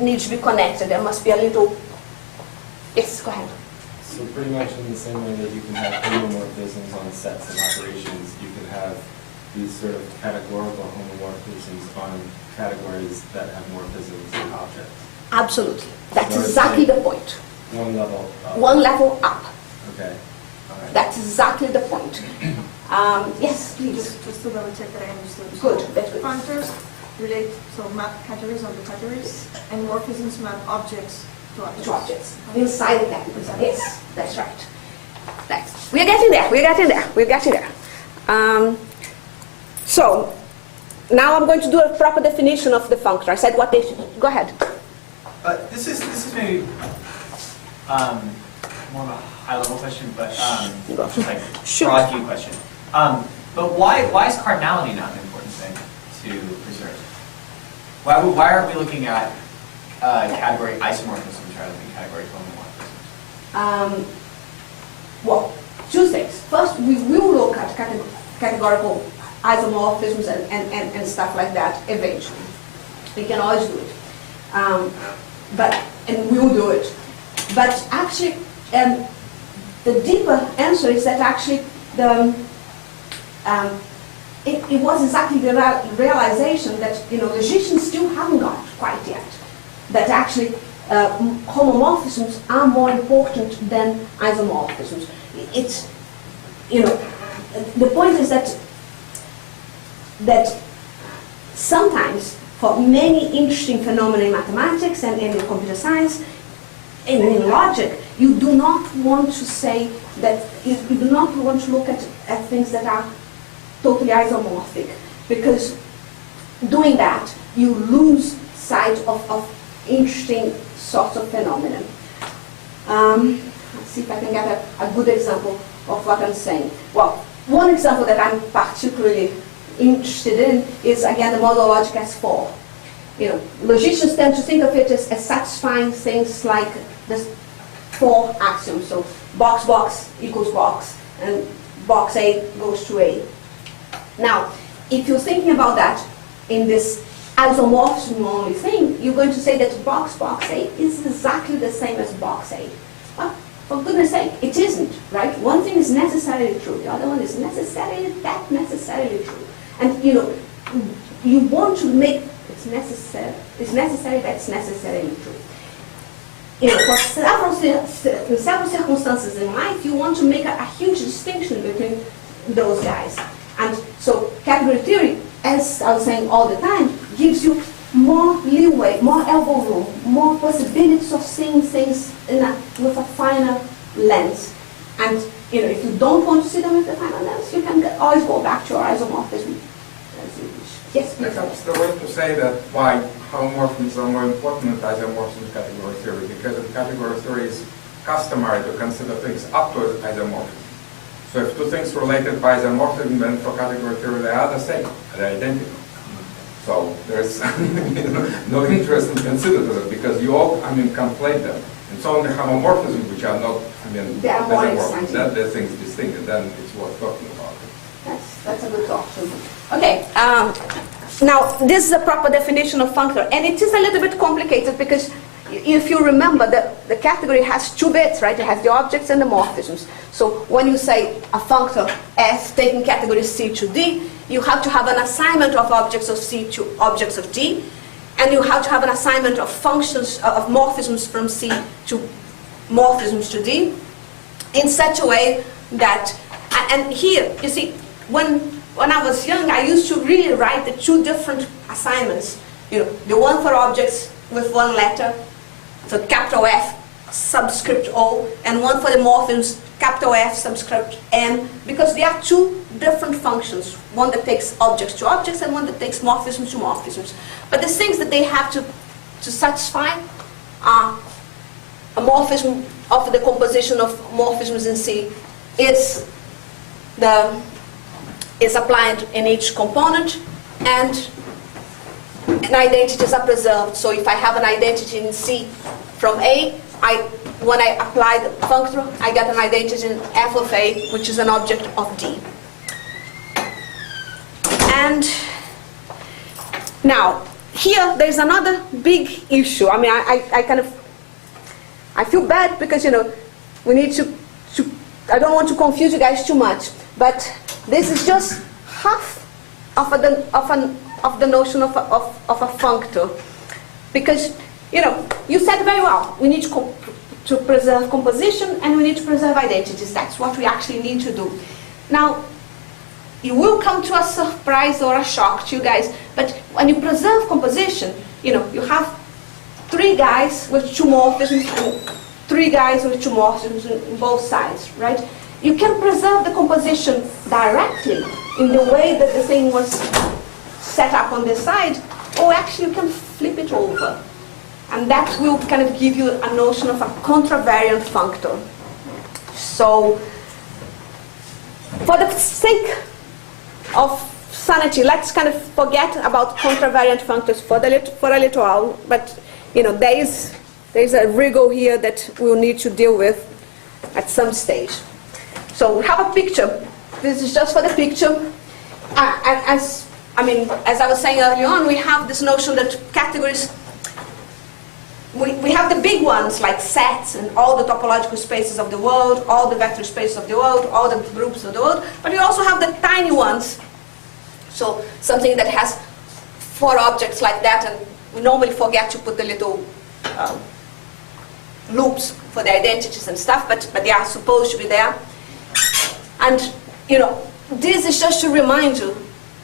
needs to be connected. There must be a little, yes, go ahead. So pretty much in the same way that you can have homomorphisms on sets and operations, you can have these sort of categorical homomorphisms on categories that have morphisms and objects. Absolutely. That's exactly the point. One level up. One level up. Okay. All right. That's exactly the point. Yes, please. Just to double check that I understood. Good, that's good. Functors relate, so map categories on the categories, and morphisms map objects to objects. To objects. Inside the categories. Yes, that's right. We're getting there. So, now I'm going to do a proper definition of the functor. I said what they should. Go ahead. This is maybe more of a high-level question, but just like Sure. broad view question. But why is cardinality not an important thing to preserve? Why aren't we looking at category isomorphisms rather than category homomorphisms? Well, two things. First, we will look at categorical isomorphisms and stuff like that eventually. We can always do it. And we will do it. But actually, the deeper answer is that actually it was exactly the realization that, logicians still haven't got quite yet, that actually homomorphisms are more important than isomorphisms. It's, the point is that sometimes for many interesting phenomena in mathematics and in computer science and in logic, you do not want to say that, you do not want to look at things that are totally isomorphic, because doing that, you lose sight of interesting sorts of phenomena. Let's see if I can get a good example of what I'm saying. Well, one example that I'm particularly interested in is, again, the model logic S4. Logicians tend to think of it as satisfying things like the 4 axioms. So box, box equals box, and box A goes to A. Now, if you're thinking about that in this isomorphism only thing, you're going to say that box, box A is exactly the same as box A. Well, for goodness sake, it isn't, right? One thing is necessarily true, the other one is necessarily true. And you want to make it's necessary that's necessarily true. For several circumstances in life, you want to make a huge distinction between those guys. And so category theory, as I was saying all the time, gives you more leeway, more elbow room, more possibilities of seeing things with a finer lens. And if you don't want to see them with a finer lens, you can always go back to your isomorphism. Yes, please. Perhaps the way to say that why homomorphisms are more important than isomorphisms in category theory, because in category theory is customary to consider things up to isomorphism. So if two things related by isomorphism, then for category theory they are the same, they're identical. So there's no interest in considering them, because you all, conflate them. It's only homomorphisms which are not, they are more isomorphisms. exciting. Then the things distinct, and then it's worth talking about it. That's a good option. Okay, now this is a proper definition of functor, and it is a little bit complicated because if you remember, the category has 2 bits, right? It has the objects and the morphisms. So when you say a functor S taking category C to D, you have to have an assignment of objects of C to objects of D, and you have to have an assignment of functions of morphisms from C to morphisms to D in such a way that, and here, you see, when I was young, I used to really write the 2 different assignments. The one for objects with 1 letter, so capital F subscript O, and one for the morphisms, capital F subscript M, because they are 2 different functions. One that takes objects to objects, and one that takes morphisms to morphisms. But the things that they have to satisfy are a morphism of the composition of morphisms in C is applied in each component, and identities are preserved. So if I have an identity in C from A, when I apply the functor, I get an identity in F of A, which is an object of D. And now, here there's another big issue. I feel bad because, we need to I don't want to confuse you guys too much, but this is just half of the notion of a functor, because you said very well, we need to preserve composition and we need to preserve identities. That's what we actually need to do. Now, it will come to a surprise or a shock to you guys, but when you preserve composition, you have 3 guys with 2 morphisms and 3 guys with 2 morphisms on both sides, right? You can preserve the composition directly in the way that the thing was set up on this side, or actually you can flip it over. And that will kind of give you a notion of a contravariant functor. So, for the sake of sanity, let's kind of forget about contravariant functors for a little while, but there is a wriggle here that we'll need to deal with at some stage. So we have a picture. This is just for the picture. As I was saying earlier on, we have this notion that categories, we have the big ones like sets and all the topological spaces of the world, all the vector spaces of the world, all the groups of the world, but we also have the tiny ones So something that has 4 objects like that, and we normally forget to put the little loops for the identities and stuff, but they are supposed to be there. And, this is just to remind you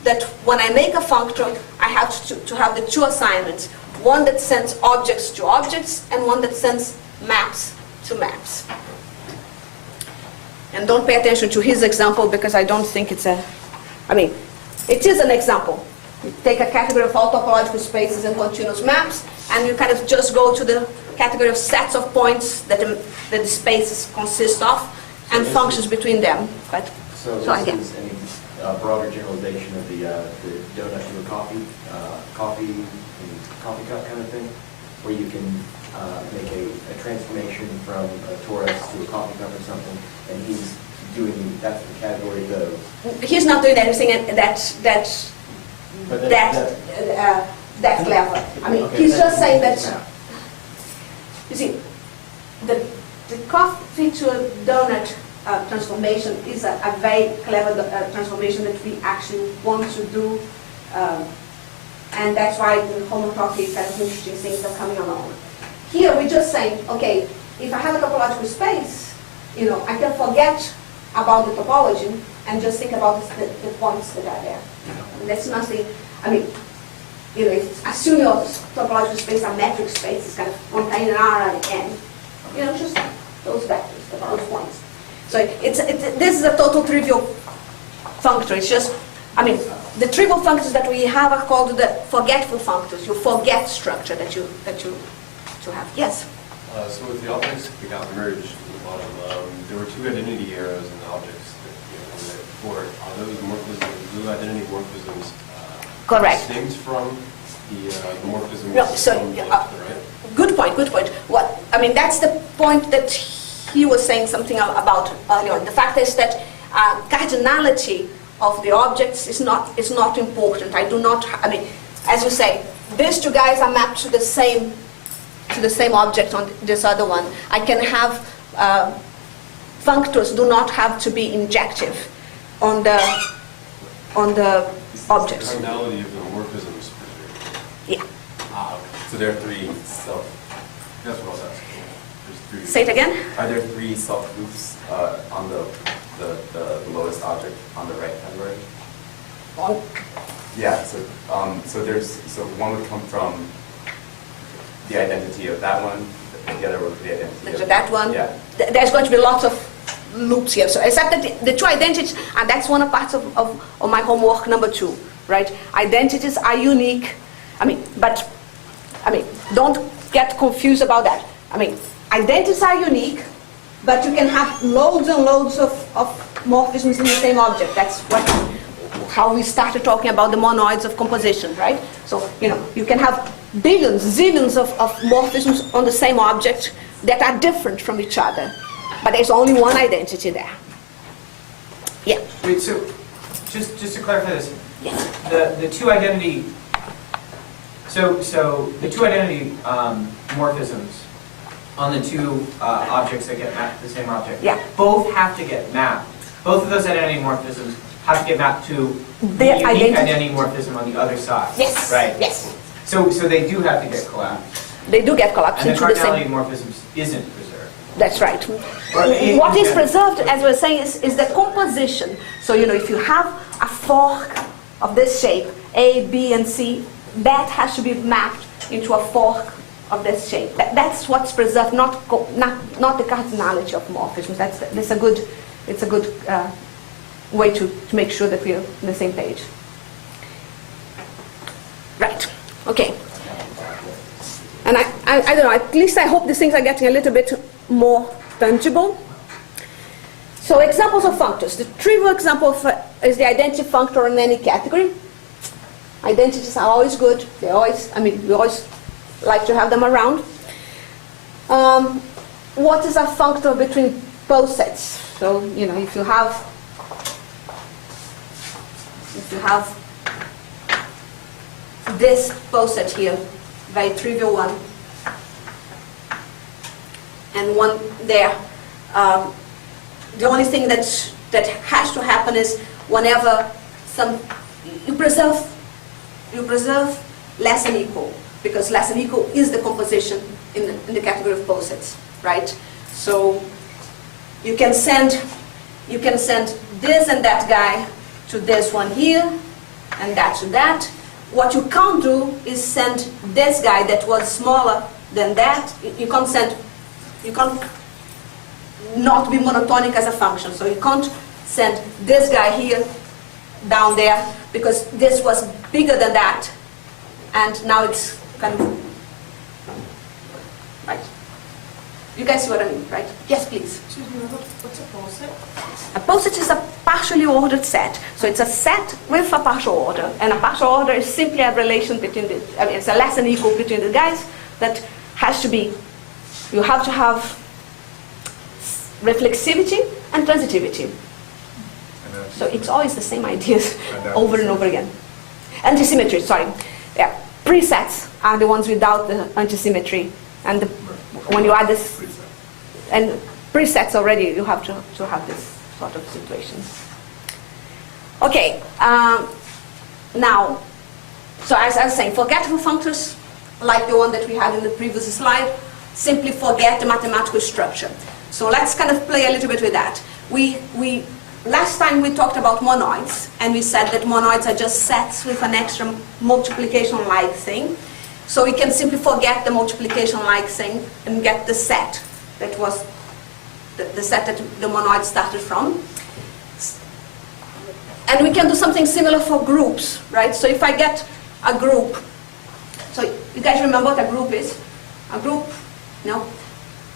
that when I make a functor, I have to have the 2 assignments. One that sends objects to objects, and one that sends maps to maps. And don't pay attention to his example, because I don't think it's it is an example. You take a category of all topological spaces and continuous maps, and you kind of just go to the category of sets of points that the spaces consist of, and functions between them. But So I get. this is a broader generalization of the donut to a coffee cup kind of thing, where you can make a transformation from a torus to a coffee cup or something, and he's doing, that's the category goes. He's not doing anything that's But that clever. Okay, He's just that's- saying that, you see, the coffee to a donut transformation is a very clever transformation that we actually want to do, and that's why the homotopy kind of interesting things are coming along. Here we're just saying, okay, if I have a topological space, I can forget about the topology and just think about the points that are there. And that's nothing, assume your topological space are metric space, it's kind of contain an R and an N, just those vectors, those points. So this is a total trivial functor. It's just, the trivial functors that we have are called the forgetful functors. You forget structure that you have. Yes? So with the objects that got merged at the bottom, there were 2 identity arrows in the objects that for are those morphisms, those identity morphisms Correct. distinct from the morphisms No, so, from the right? Good point. That's the point that he was saying something about earlier. The fact is that cardinality of the objects is not important. I do not, as you say, these 2 guys are mapped to the same object on this other one. I can have functors do not have to be injective on the objects. The cardinality of the morphisms. Yeah. So there are 3 self. That's what I was asking. There's 3. Say it again. Are there 3 self loops on the lowest object on the right category? Yeah. So one would come from the identity of that one. The other would be the identity of That one. Yeah. There's going to be lots of loops here. So except that the 2 identities, and that's one of parts of my homework number 2, right? Identities are unique. Don't get confused about that. Identities are unique, but you can have loads and loads of morphisms in the same object. That's how we started talking about the monoids of composition, right? So, you can have billions, zillions of morphisms on the same object that are different from each other, but there's only one identity there. Yeah. Wait, so just to clarify this, Yes. the 2 identity, so the 2 identity morphisms on the 2 objects that get mapped to the same object, Yeah. both have to get mapped. Both of those identity morphisms have to get mapped to the Their unique identity. identity morphism on the other side. Yes. Right. Yes. So they do have to get collapsed. They do get collapsed And the into the cardinality same. of morphisms isn't preserved. That's right. Or What is yeah. preserved, as we're saying, is the composition. So, if you have a fork of this shape, A, B, and C, that has to be mapped into a fork of this shape. That's what's preserved, not the cardinality of morphisms. It's a good way to make sure that we're on the same page. Right. Okay. And I don't know, at least I hope these things are getting a little bit more tangible. So examples of functors. The trivial example is the identity functor in any category. Identities are always good. We always like to have them around. What is a functor between posets? So, if you have this poset here, very trivial one, and one there, the only thing that has to happen is whenever some you preserve less than equal, because less than equal is the composition in the category of posets, right? So you can send this and that guy to this one here, and that to that. What you can't do is send this guy that was smaller than that. You can't not be monotonic as a function. So you can't send this guy here down there because this was bigger than that, and now it's kind of, right? You guys see what I mean, right? Yes, please. Excuse me, what's a poset? A poset is a partially ordered set. So it's a set with a partial order. And a partial order is simply a relation between it's a less than equal between the guys that has to be, you have to have reflexivity and transitivity. So it's always the same ideas over and over again. Antisymmetry, sorry. Yeah, presets are the ones without the antisymmetry. And when you add this, and presets already, you have to have this sort of situation. Okay, now, so as I was saying, forgetful functors, like the one that we had in the previous slide, simply forget the mathematical structure. So let's kind of play a little bit with that. Last time we talked about monoids, and we said that monoids are just sets with an extra multiplication-like thing. So we can simply forget the multiplication-like thing and get the set that was the set that the monoid started from. And we can do something similar for groups, right? So if I get a group, so you guys remember what a group is? A group, no?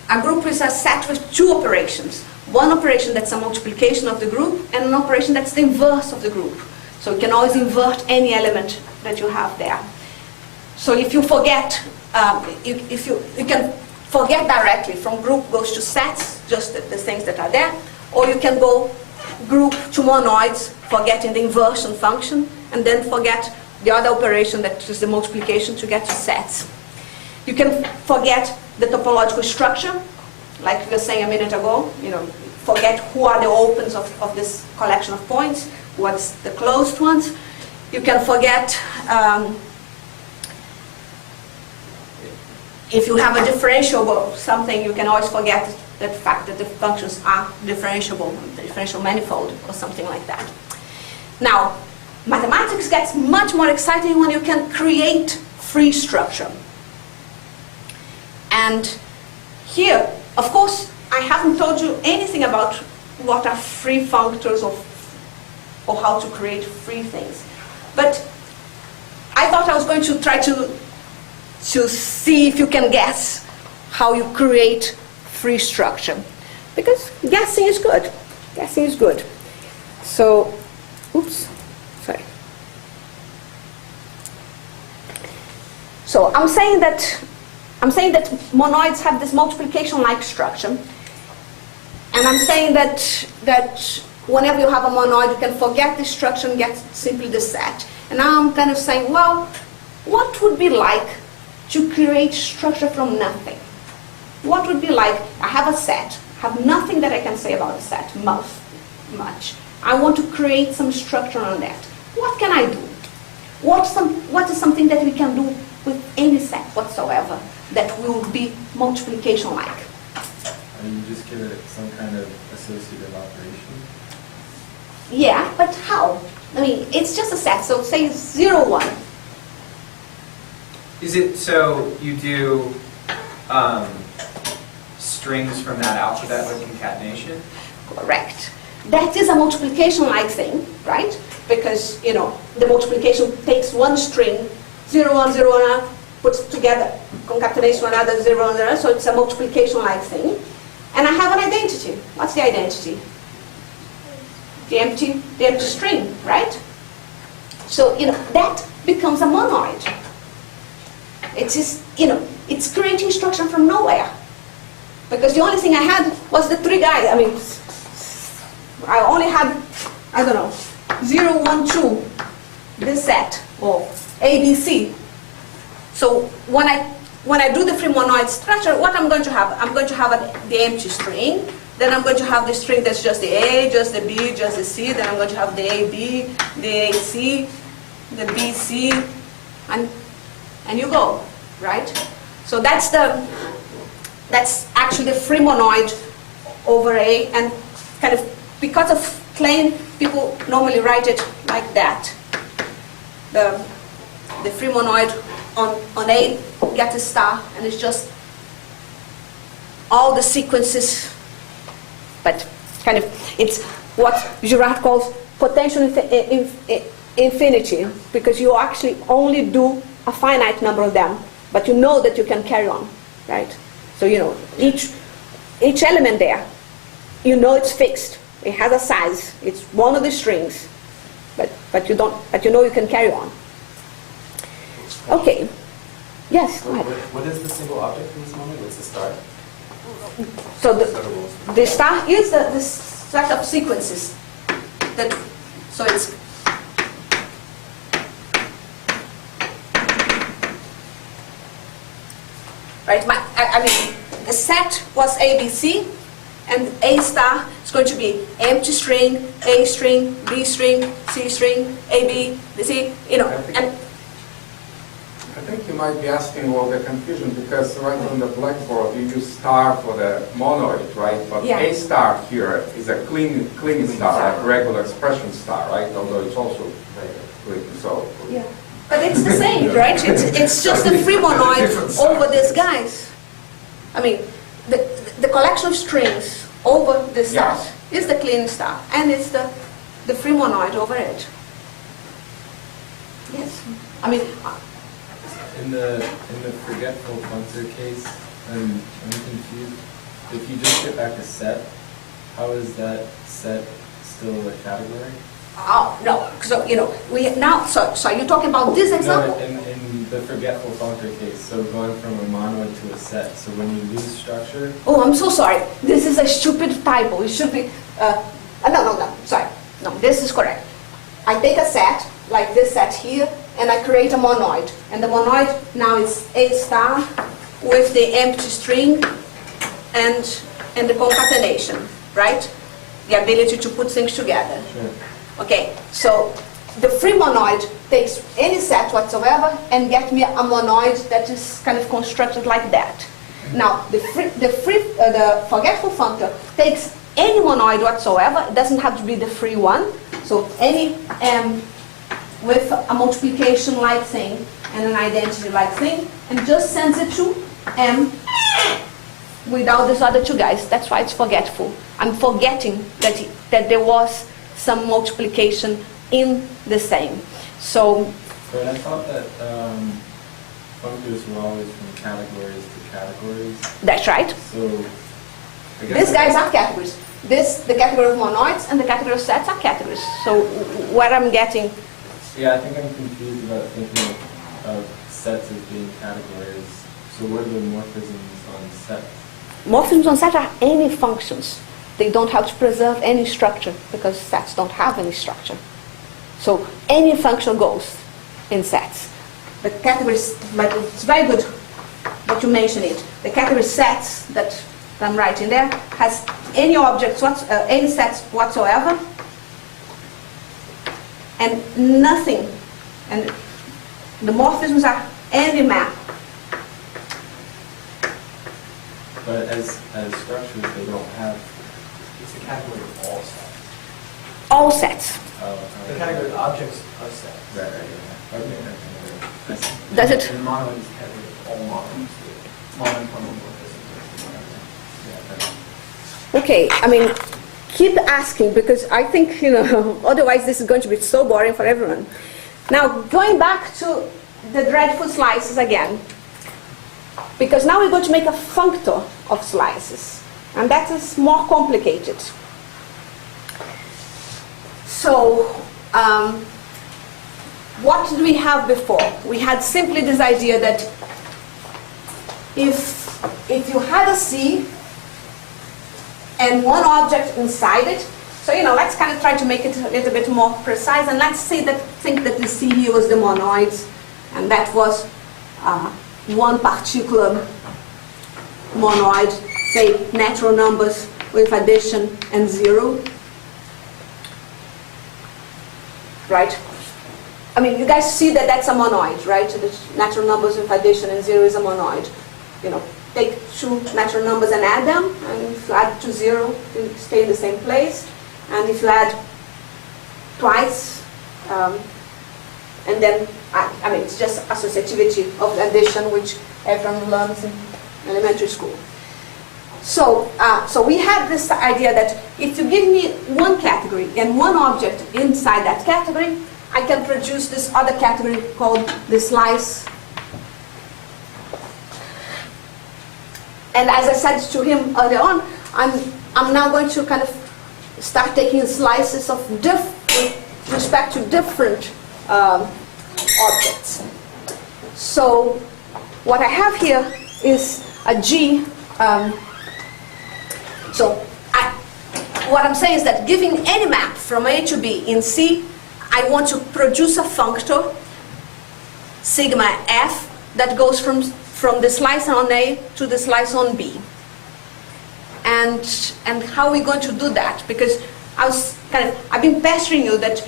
A group is a set with two operations. One operation that's a multiplication of the group, and an operation that's the inverse of the group. So you can always invert any element that you have there. So if you forget, you can forget directly from group goes to sets, just the things that are there, or you can go group to monoids, forgetting the inversion function, and then forget the other operation that is the multiplication to get to sets. You can forget the topological structure, like we were saying a minute ago, forget who are the opens of this collection of points, what's the closed ones. You can forget, if you have a differentiable something, you can always forget the fact that the functions are differentiable, the differential manifold or something like that. Now, mathematics gets much more exciting when you can create free structure. And here, of course, I haven't told you anything about what are free functors or how to create free things. But I thought I was going to try to see if you can guess how you create free structure. Because guessing is good. Guessing is good. So, oops, sorry. So I'm saying that monoids have this multiplication-like structure. And I'm saying that whenever you have a monoid, you can forget this structure and get simply the set. And now I'm kind of saying, well, what would be like to create structure from nothing? What would be like, I have a set, have nothing that I can say about the set, much. I want to create some structure on that. What can I do? What is something that we can do with any set whatsoever that will be multiplication-like? And you just give it some kind of associative operation? Yeah, but how? I mean, it's just a set, so say 0, 1. Is it so you do strings from that alphabet with concatenation? Correct. That is a multiplication-like thing, right? Because, the multiplication takes one string, 0, 1, 0, 1, puts together, concatenation another 0, 1, 0, so it's a multiplication-like thing. And I have an identity. What's the identity? The empty string, right? So, that becomes a monoid. It's just, it's creating structure from nowhere. Because the only thing I had was the 3 guys. I mean, I only had, I don't know, 0, 1, 2, this set, or A, B, C. So when I do the free monoid structure, what I'm going to have? I'm going to have the empty string, then I'm going to have the string that's just the A, just the B, just the C, then I'm going to have the AB, the AC, the BC, and you go, right? So that's actually the free monoid over A, and kind of because of Klein, people normally write it like that. The free monoid on A gets a star, and it's just all the sequences, but kind of it's what Girard calls potential infinity, because you actually only do a finite number of them, but you know that you can carry on, right? So you know each element there, you know it's fixed. It has a size. It's one of the strings, but you don't. But you know you can carry on. Okay. Yes. Go ahead. What is the single object in this moment? What's the star? So the star is the set of sequences. So it's right. I mean, the set was ABC, and A star is going to be empty string, A string, B string, C string, AB, the C. You know, and I think you might be asking all the confusion because right on the blackboard you use star for the monoid, right? But Yeah. A star here is a clean star, like regular expression star, right? Although it's also clean, so. yeah, but it's the same, right? It's just a free monoid over these guys. I mean, the collection of strings over the set is the clean star, and it's the free monoid over it. Yes, I mean. In the forgetful functor case, I'm confused. If you just get back a set, how is that set still a category? Oh no! So you know we now. So are you talking about this example? No, in the forgetful functor case, so going from a monoid to a set. So when you lose structure. Oh, I'm so sorry. This is a stupid typo. It should be. No. Sorry. No, this is correct. I take a set like this set here, and I create a monoid. And the monoid now is A star with the empty string and the concatenation, right? The ability to put things together. Sure. Okay, so the free monoid takes any set whatsoever and get me a monoid that is kind of constructed like that. Now, the forgetful functor takes any monoid whatsoever. It doesn't have to be the free one. So any with a multiplication-like thing and an identity-like thing, and just sends it to M without these other two guys. That's why it's forgetful. I'm forgetting that there was some multiplication in the same. So. But I thought that functors were always from categories to categories. That's right. So I guess These guys are categories. The category of monoids and the category of sets are categories. So what I'm getting. Yeah, I think I'm confused about thinking of sets as being categories. So what are the morphisms on sets? Morphisms on sets are any functions. They don't have to preserve any structure because sets don't have any structure. So any function goes in sets. The categories, but it's very good that you mention it. The category sets that I'm writing there has any objects, any sets whatsoever, and nothing. And the morphisms are any map. But as structures, they don't have. It's a category of all sets. All sets. The category of objects of sets. Right. Okay. I see. Does it? And monoid is category of all monoids. Monoid homomorphisms. Okay, I mean, keep asking because I think, otherwise this is going to be so boring for everyone. Now, going back to the dreadful slices again, because now we're going to make a functor of slices, and that is more complicated. So, what did we have before? We had simply this idea that if you had a C and one object inside it, so let's kind of try to make it a little bit more precise, and let's say think that the C here was the monoids, and that was one particular monoid, say natural numbers with addition and 0. Right? I mean, you guys see that that's a monoid, right? The natural numbers with addition and 0 is a monoid. You know, take two natural numbers and add them, and if you add to 0, you stay in the same place. And if you add twice, and then, I mean, it's just associativity of addition, which everyone learns in elementary school. So, so we have this idea that if you give me one category and one object inside that category, I can produce this other category called the slice. And as I said to him earlier on, I'm now going to kind of start taking slices of with respect to different objects. So what I have here is a G. What I'm saying is that giving any map from A to B in C, I want to produce a functor, sigma f, that goes from the slice on A to the slice on B. And how are we going to do that? Because I've been pestering you that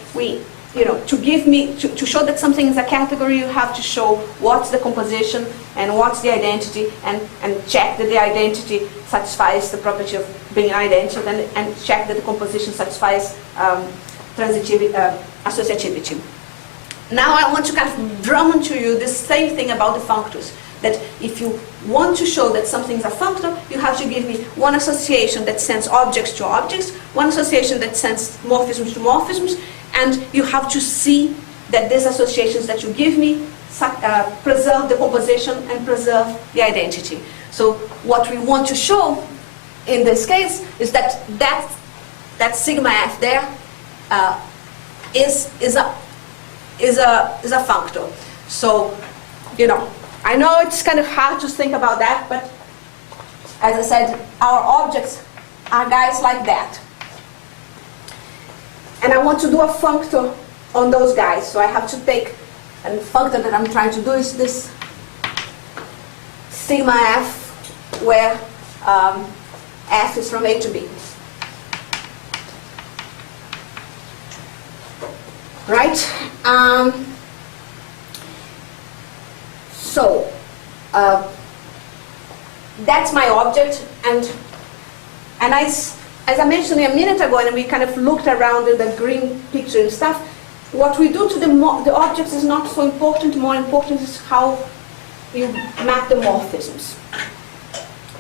to show that something is a category, you have to show what's the composition and what's the identity, and check that the identity satisfies the property of being identical, and check that the composition satisfies associativity. Now I want to kind of drum into you the same thing about the functors. That if you want to show that something is a functor, you have to give me one association that sends objects to objects, one association that sends morphisms to morphisms, and you have to see that these associations that you give me preserve the composition and preserve the identity. So what we want to show in this case is that sigma f there is a functor. So, I know it's kind of hard to think about that, but as I said, our objects are guys like that. And I want to do a functor on those guys. So I have to take, and the functor that I'm trying to do is this sigma f, where f is from A to B. Right? So that's my object, and as I mentioned a minute ago, and we kind of looked around in the green picture and stuff, what we do to the objects is not so important. More important is how you map the morphisms.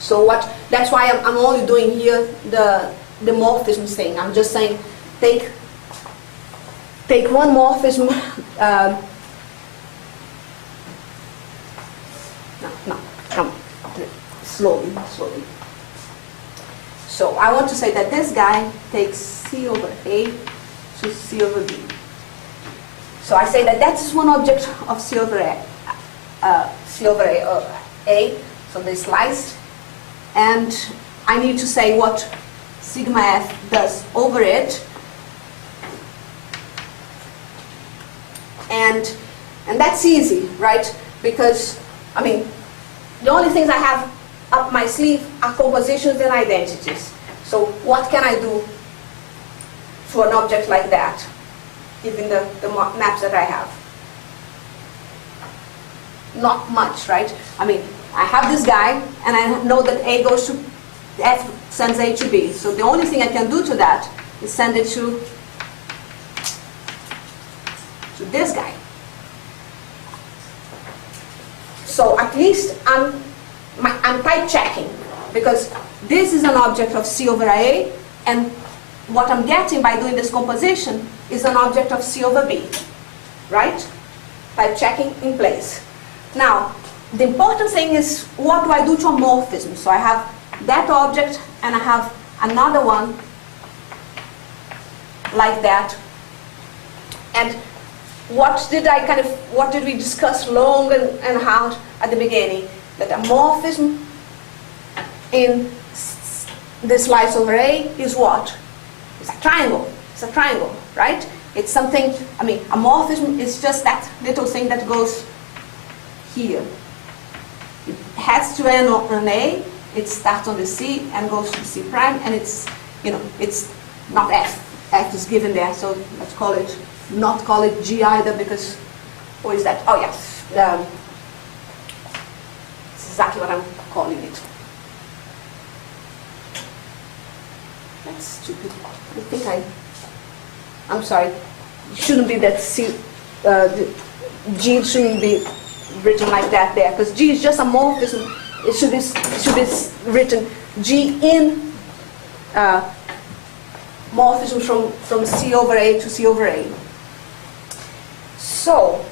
So that's why I'm only doing here the morphisms thing. I'm just saying take one morphism. No, slowly. So I want to say that this guy takes C over A to C over B. So I say that that's one object of C over A, so they sliced, and I need to say what sigma f does over it, and that's easy, right? Because the only things I have up my sleeve are compositions and identities. So what can I do for an object like that, given the maps that I have? Not much, right? I have this guy, and I know that A goes to, F sends A to B. So the only thing I can do to that is send it to this guy. So at least I'm type checking, because this is an object of C over A, and what I'm getting by doing this composition is an object of C over B, right? Type checking in place. Now, the important thing is, what do I do to a morphism? So I have that object, and I have another one like that. And what did we discuss long and hard at the beginning? That a morphism in the slice over A is what? It's a triangle. It's a triangle, right? It's something, a morphism is just that little thing that goes here. It has to end on A, it starts on the C and goes to C prime, and it's, it's not F. F is given there, so let's call it, not call it G either, because, what is that? Oh yes, it's exactly what I'm calling it. That's stupid. I think I'm sorry. It shouldn't be that C, G shouldn't be written like that there, because G is just a morphism. It should be written G in morphism from C over A to C over A. So,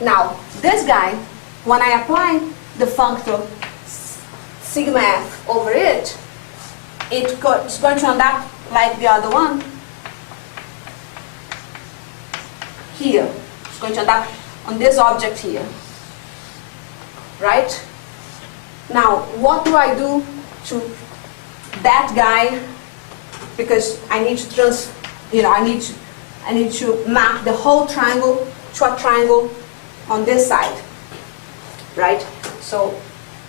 now, this guy, when I apply the functor sigma f over it, it's going to end up like the other one here. It's going to end up on this object here, right? Now, what do I do to that guy? Because I need to I need to map the whole triangle to a triangle on this side, right? So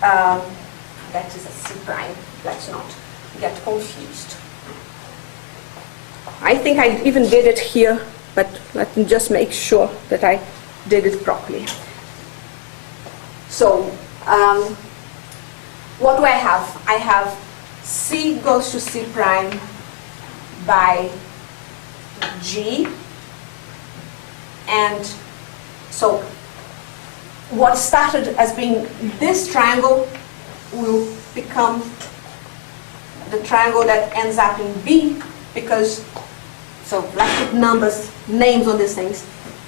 that is a C prime. Let's not get confused. I think I even did it here, but let me just make sure that I did it properly. So what do I have? I have C goes to C prime by G, and so what started as being this triangle will become the triangle that ends up in B, because, so let's put numbers, names on these things.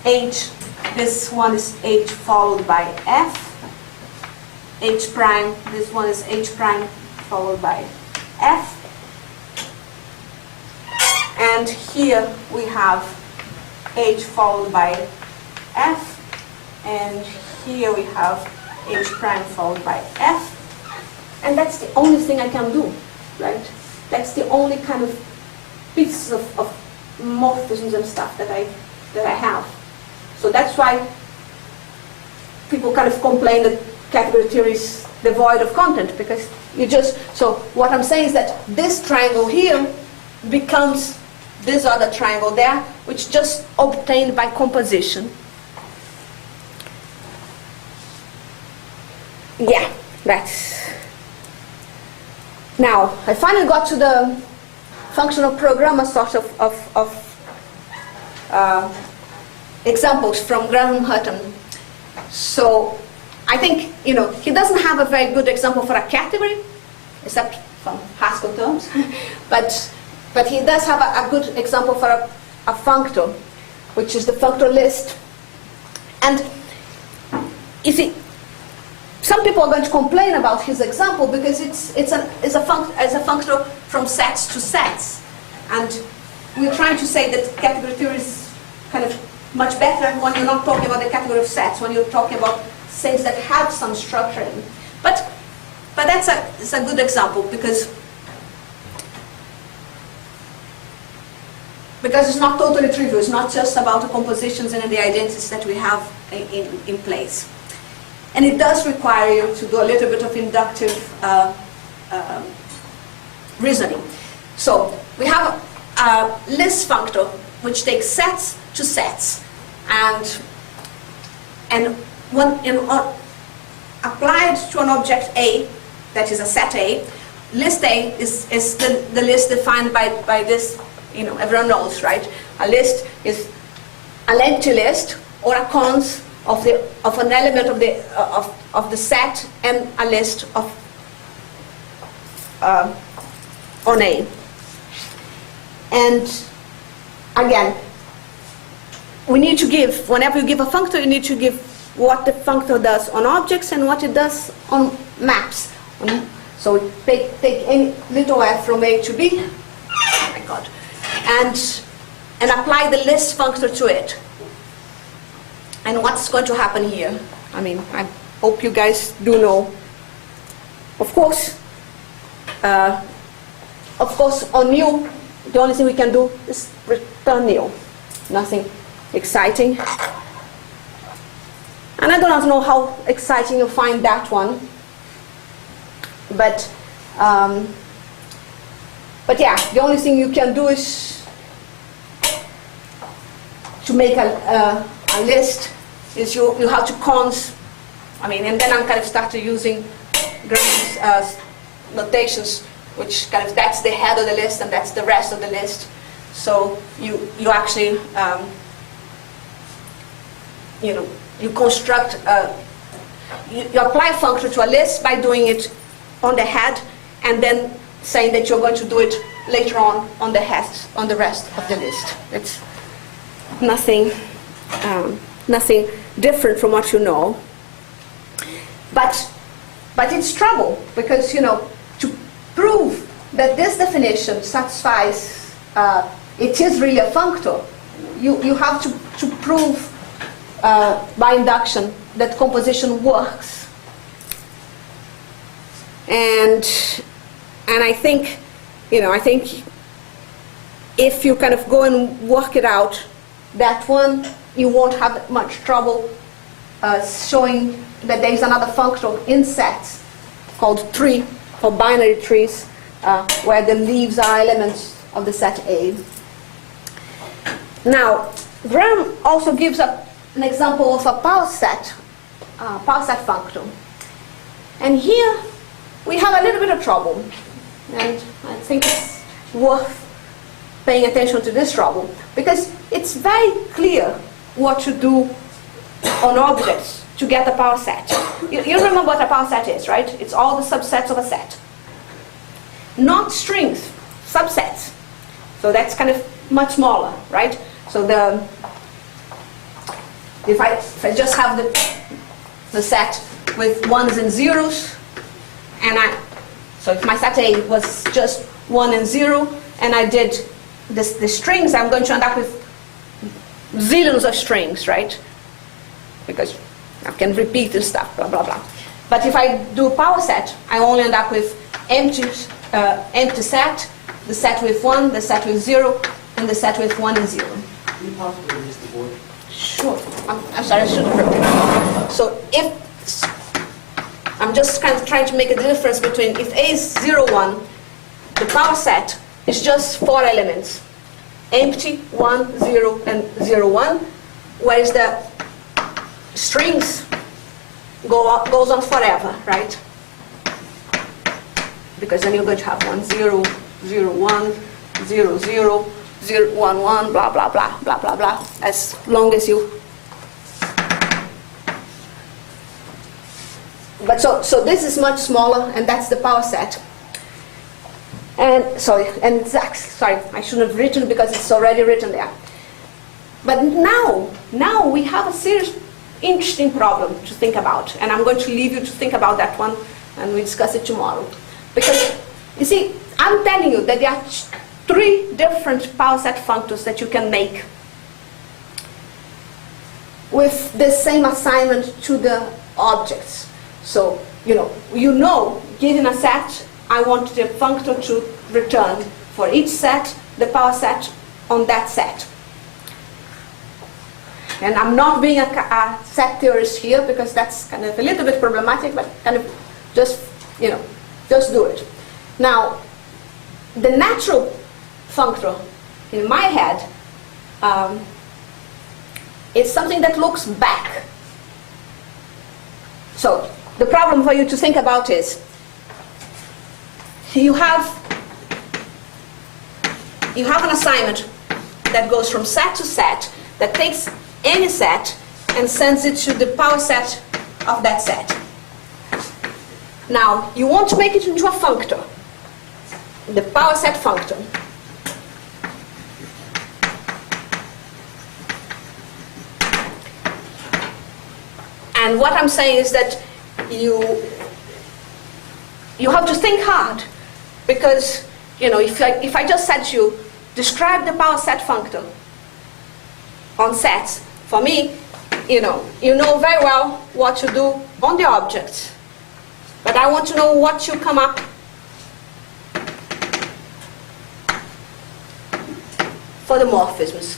H, this one is H followed by F. H prime, this one is H prime followed by F. And here we have H followed by F. And here we have H prime followed by F. And that's the only thing I can do, right? That's the only kind of piece of morphisms and stuff that I have. So that's why people kind of complain that category theory is devoid of content, because you just, so what I'm saying is that this triangle here becomes this other triangle there, which just obtained by composition. Yeah, that's. Now, I finally got to the functional programmer sort of examples from Graham Hutton. So I think, he doesn't have a very good example for a category, except from Haskell terms, but he does have a good example for a functor, which is the functor list. And you see, some people are going to complain about his example because it's a functor from sets to sets, and we're trying to say that category theory is kind of much better when you're not talking about the category of sets, when you're talking about things that have some structure in. But it's a good example because it's not totally trivial. It's not just about the compositions and the identities that we have in place. And it does require you to do a little bit of inductive reasoning. So we have a list functor which takes sets to sets, and when applied to an object A, that is a set A, list A is the list defined by this. Everyone knows, right? A list is an empty list or a cons of an element of the set and a list of on A. And again, we need to give, whenever you give a functor, you need to give what the functor does on objects and what it does on maps. So take any little f from A to B, oh my God, and apply the list functor to it. And what's going to happen here? I hope you guys do know. Of course, on new, the only thing we can do is return new. Nothing exciting. And I do not know how exciting you find that one. But yeah, the only thing you can do is to make a list is you have to cons. I mean, and then I'm kind of started using Graham's notations, which kind of that's the head of the list and that's the rest of the list. So you actually you construct you apply a function to a list by doing it on the head and then saying that you're going to do it later on the rest of the list. It's nothing different from what you know. But it's trouble because to prove that this definition satisfies it is really a functor, you have to prove by induction that composition works. And I think if you kind of go and work it out, that one you won't have much trouble showing that there is another functor in sets called tree, for binary trees, where the leaves are elements of the set A. Now, Graham also gives an example of a power set functor. And here we have a little bit of trouble. And I think it's worth paying attention to this trouble, because it's very clear what to do on objects to get a power set. You remember what a power set is, right? It's all the subsets of a set. Not strings, subsets. So that's kind of much smaller, right? So if I just have the set with ones and zeros, so if my set A was just 1 and 0, and I did the strings, I'm going to end up with zillions of strings, right? Because I can repeat and stuff, blah, blah, blah. But if I do a power set, I only end up with empty set, the set with 1, the set with 0, and the set with 1 and 0. Can you possibly use the board? Sure. I'm sorry, I should have repeated. So if I'm just kind of trying to make a difference between if A is 0, 1, the power set is just 4 elements. Empty, 1, 0, and 0, 1, whereas the strings goes on forever, right? Because then you're going to have 1, 0, 0, 1, 0, 0, 0, 1, 1, blah, blah, blah, blah, blah, blah, as long as you... But so this is much smaller, and that's the power set. And sorry, I shouldn't have written because it's already written there. But now we have a serious, interesting problem to think about, and I'm going to leave you to think about that one, and we discuss it tomorrow. Because you see, I'm telling you that there are 3 different power set functors that you can make with the same assignment to the objects. So, given a set, I want the functor to return for each set the power set on that set. And I'm not being a set theorist here because that's kind of a little bit problematic, but kind of just do it. Now, the natural functor in my head is something that looks back. So the problem for you to think about is you have an assignment that goes from set to set, that takes any set and sends it to the power set of that set. Now, you want to make it into a functor, the power set functor. And what I'm saying is that you have to think hard, because if I just said to you, describe the power set functor on sets, for me, you know very well what to do on the objects, but I want to know what you come up for the morphisms.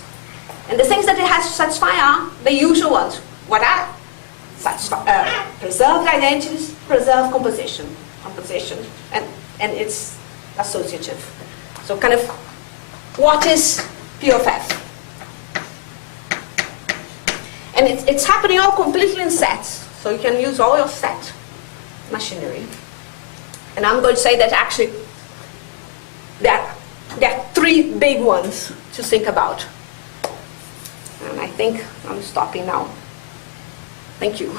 And the things that it has to satisfy are the usual ones. What are? Preserved identities, preserved composition. decomposition, and it's associative. So kind of, what is P of F? And it's happening all completely in sets, so you can use all your set machinery. And I'm going to say that actually there are three big ones to think about. And I think I'm stopping now. Thank you.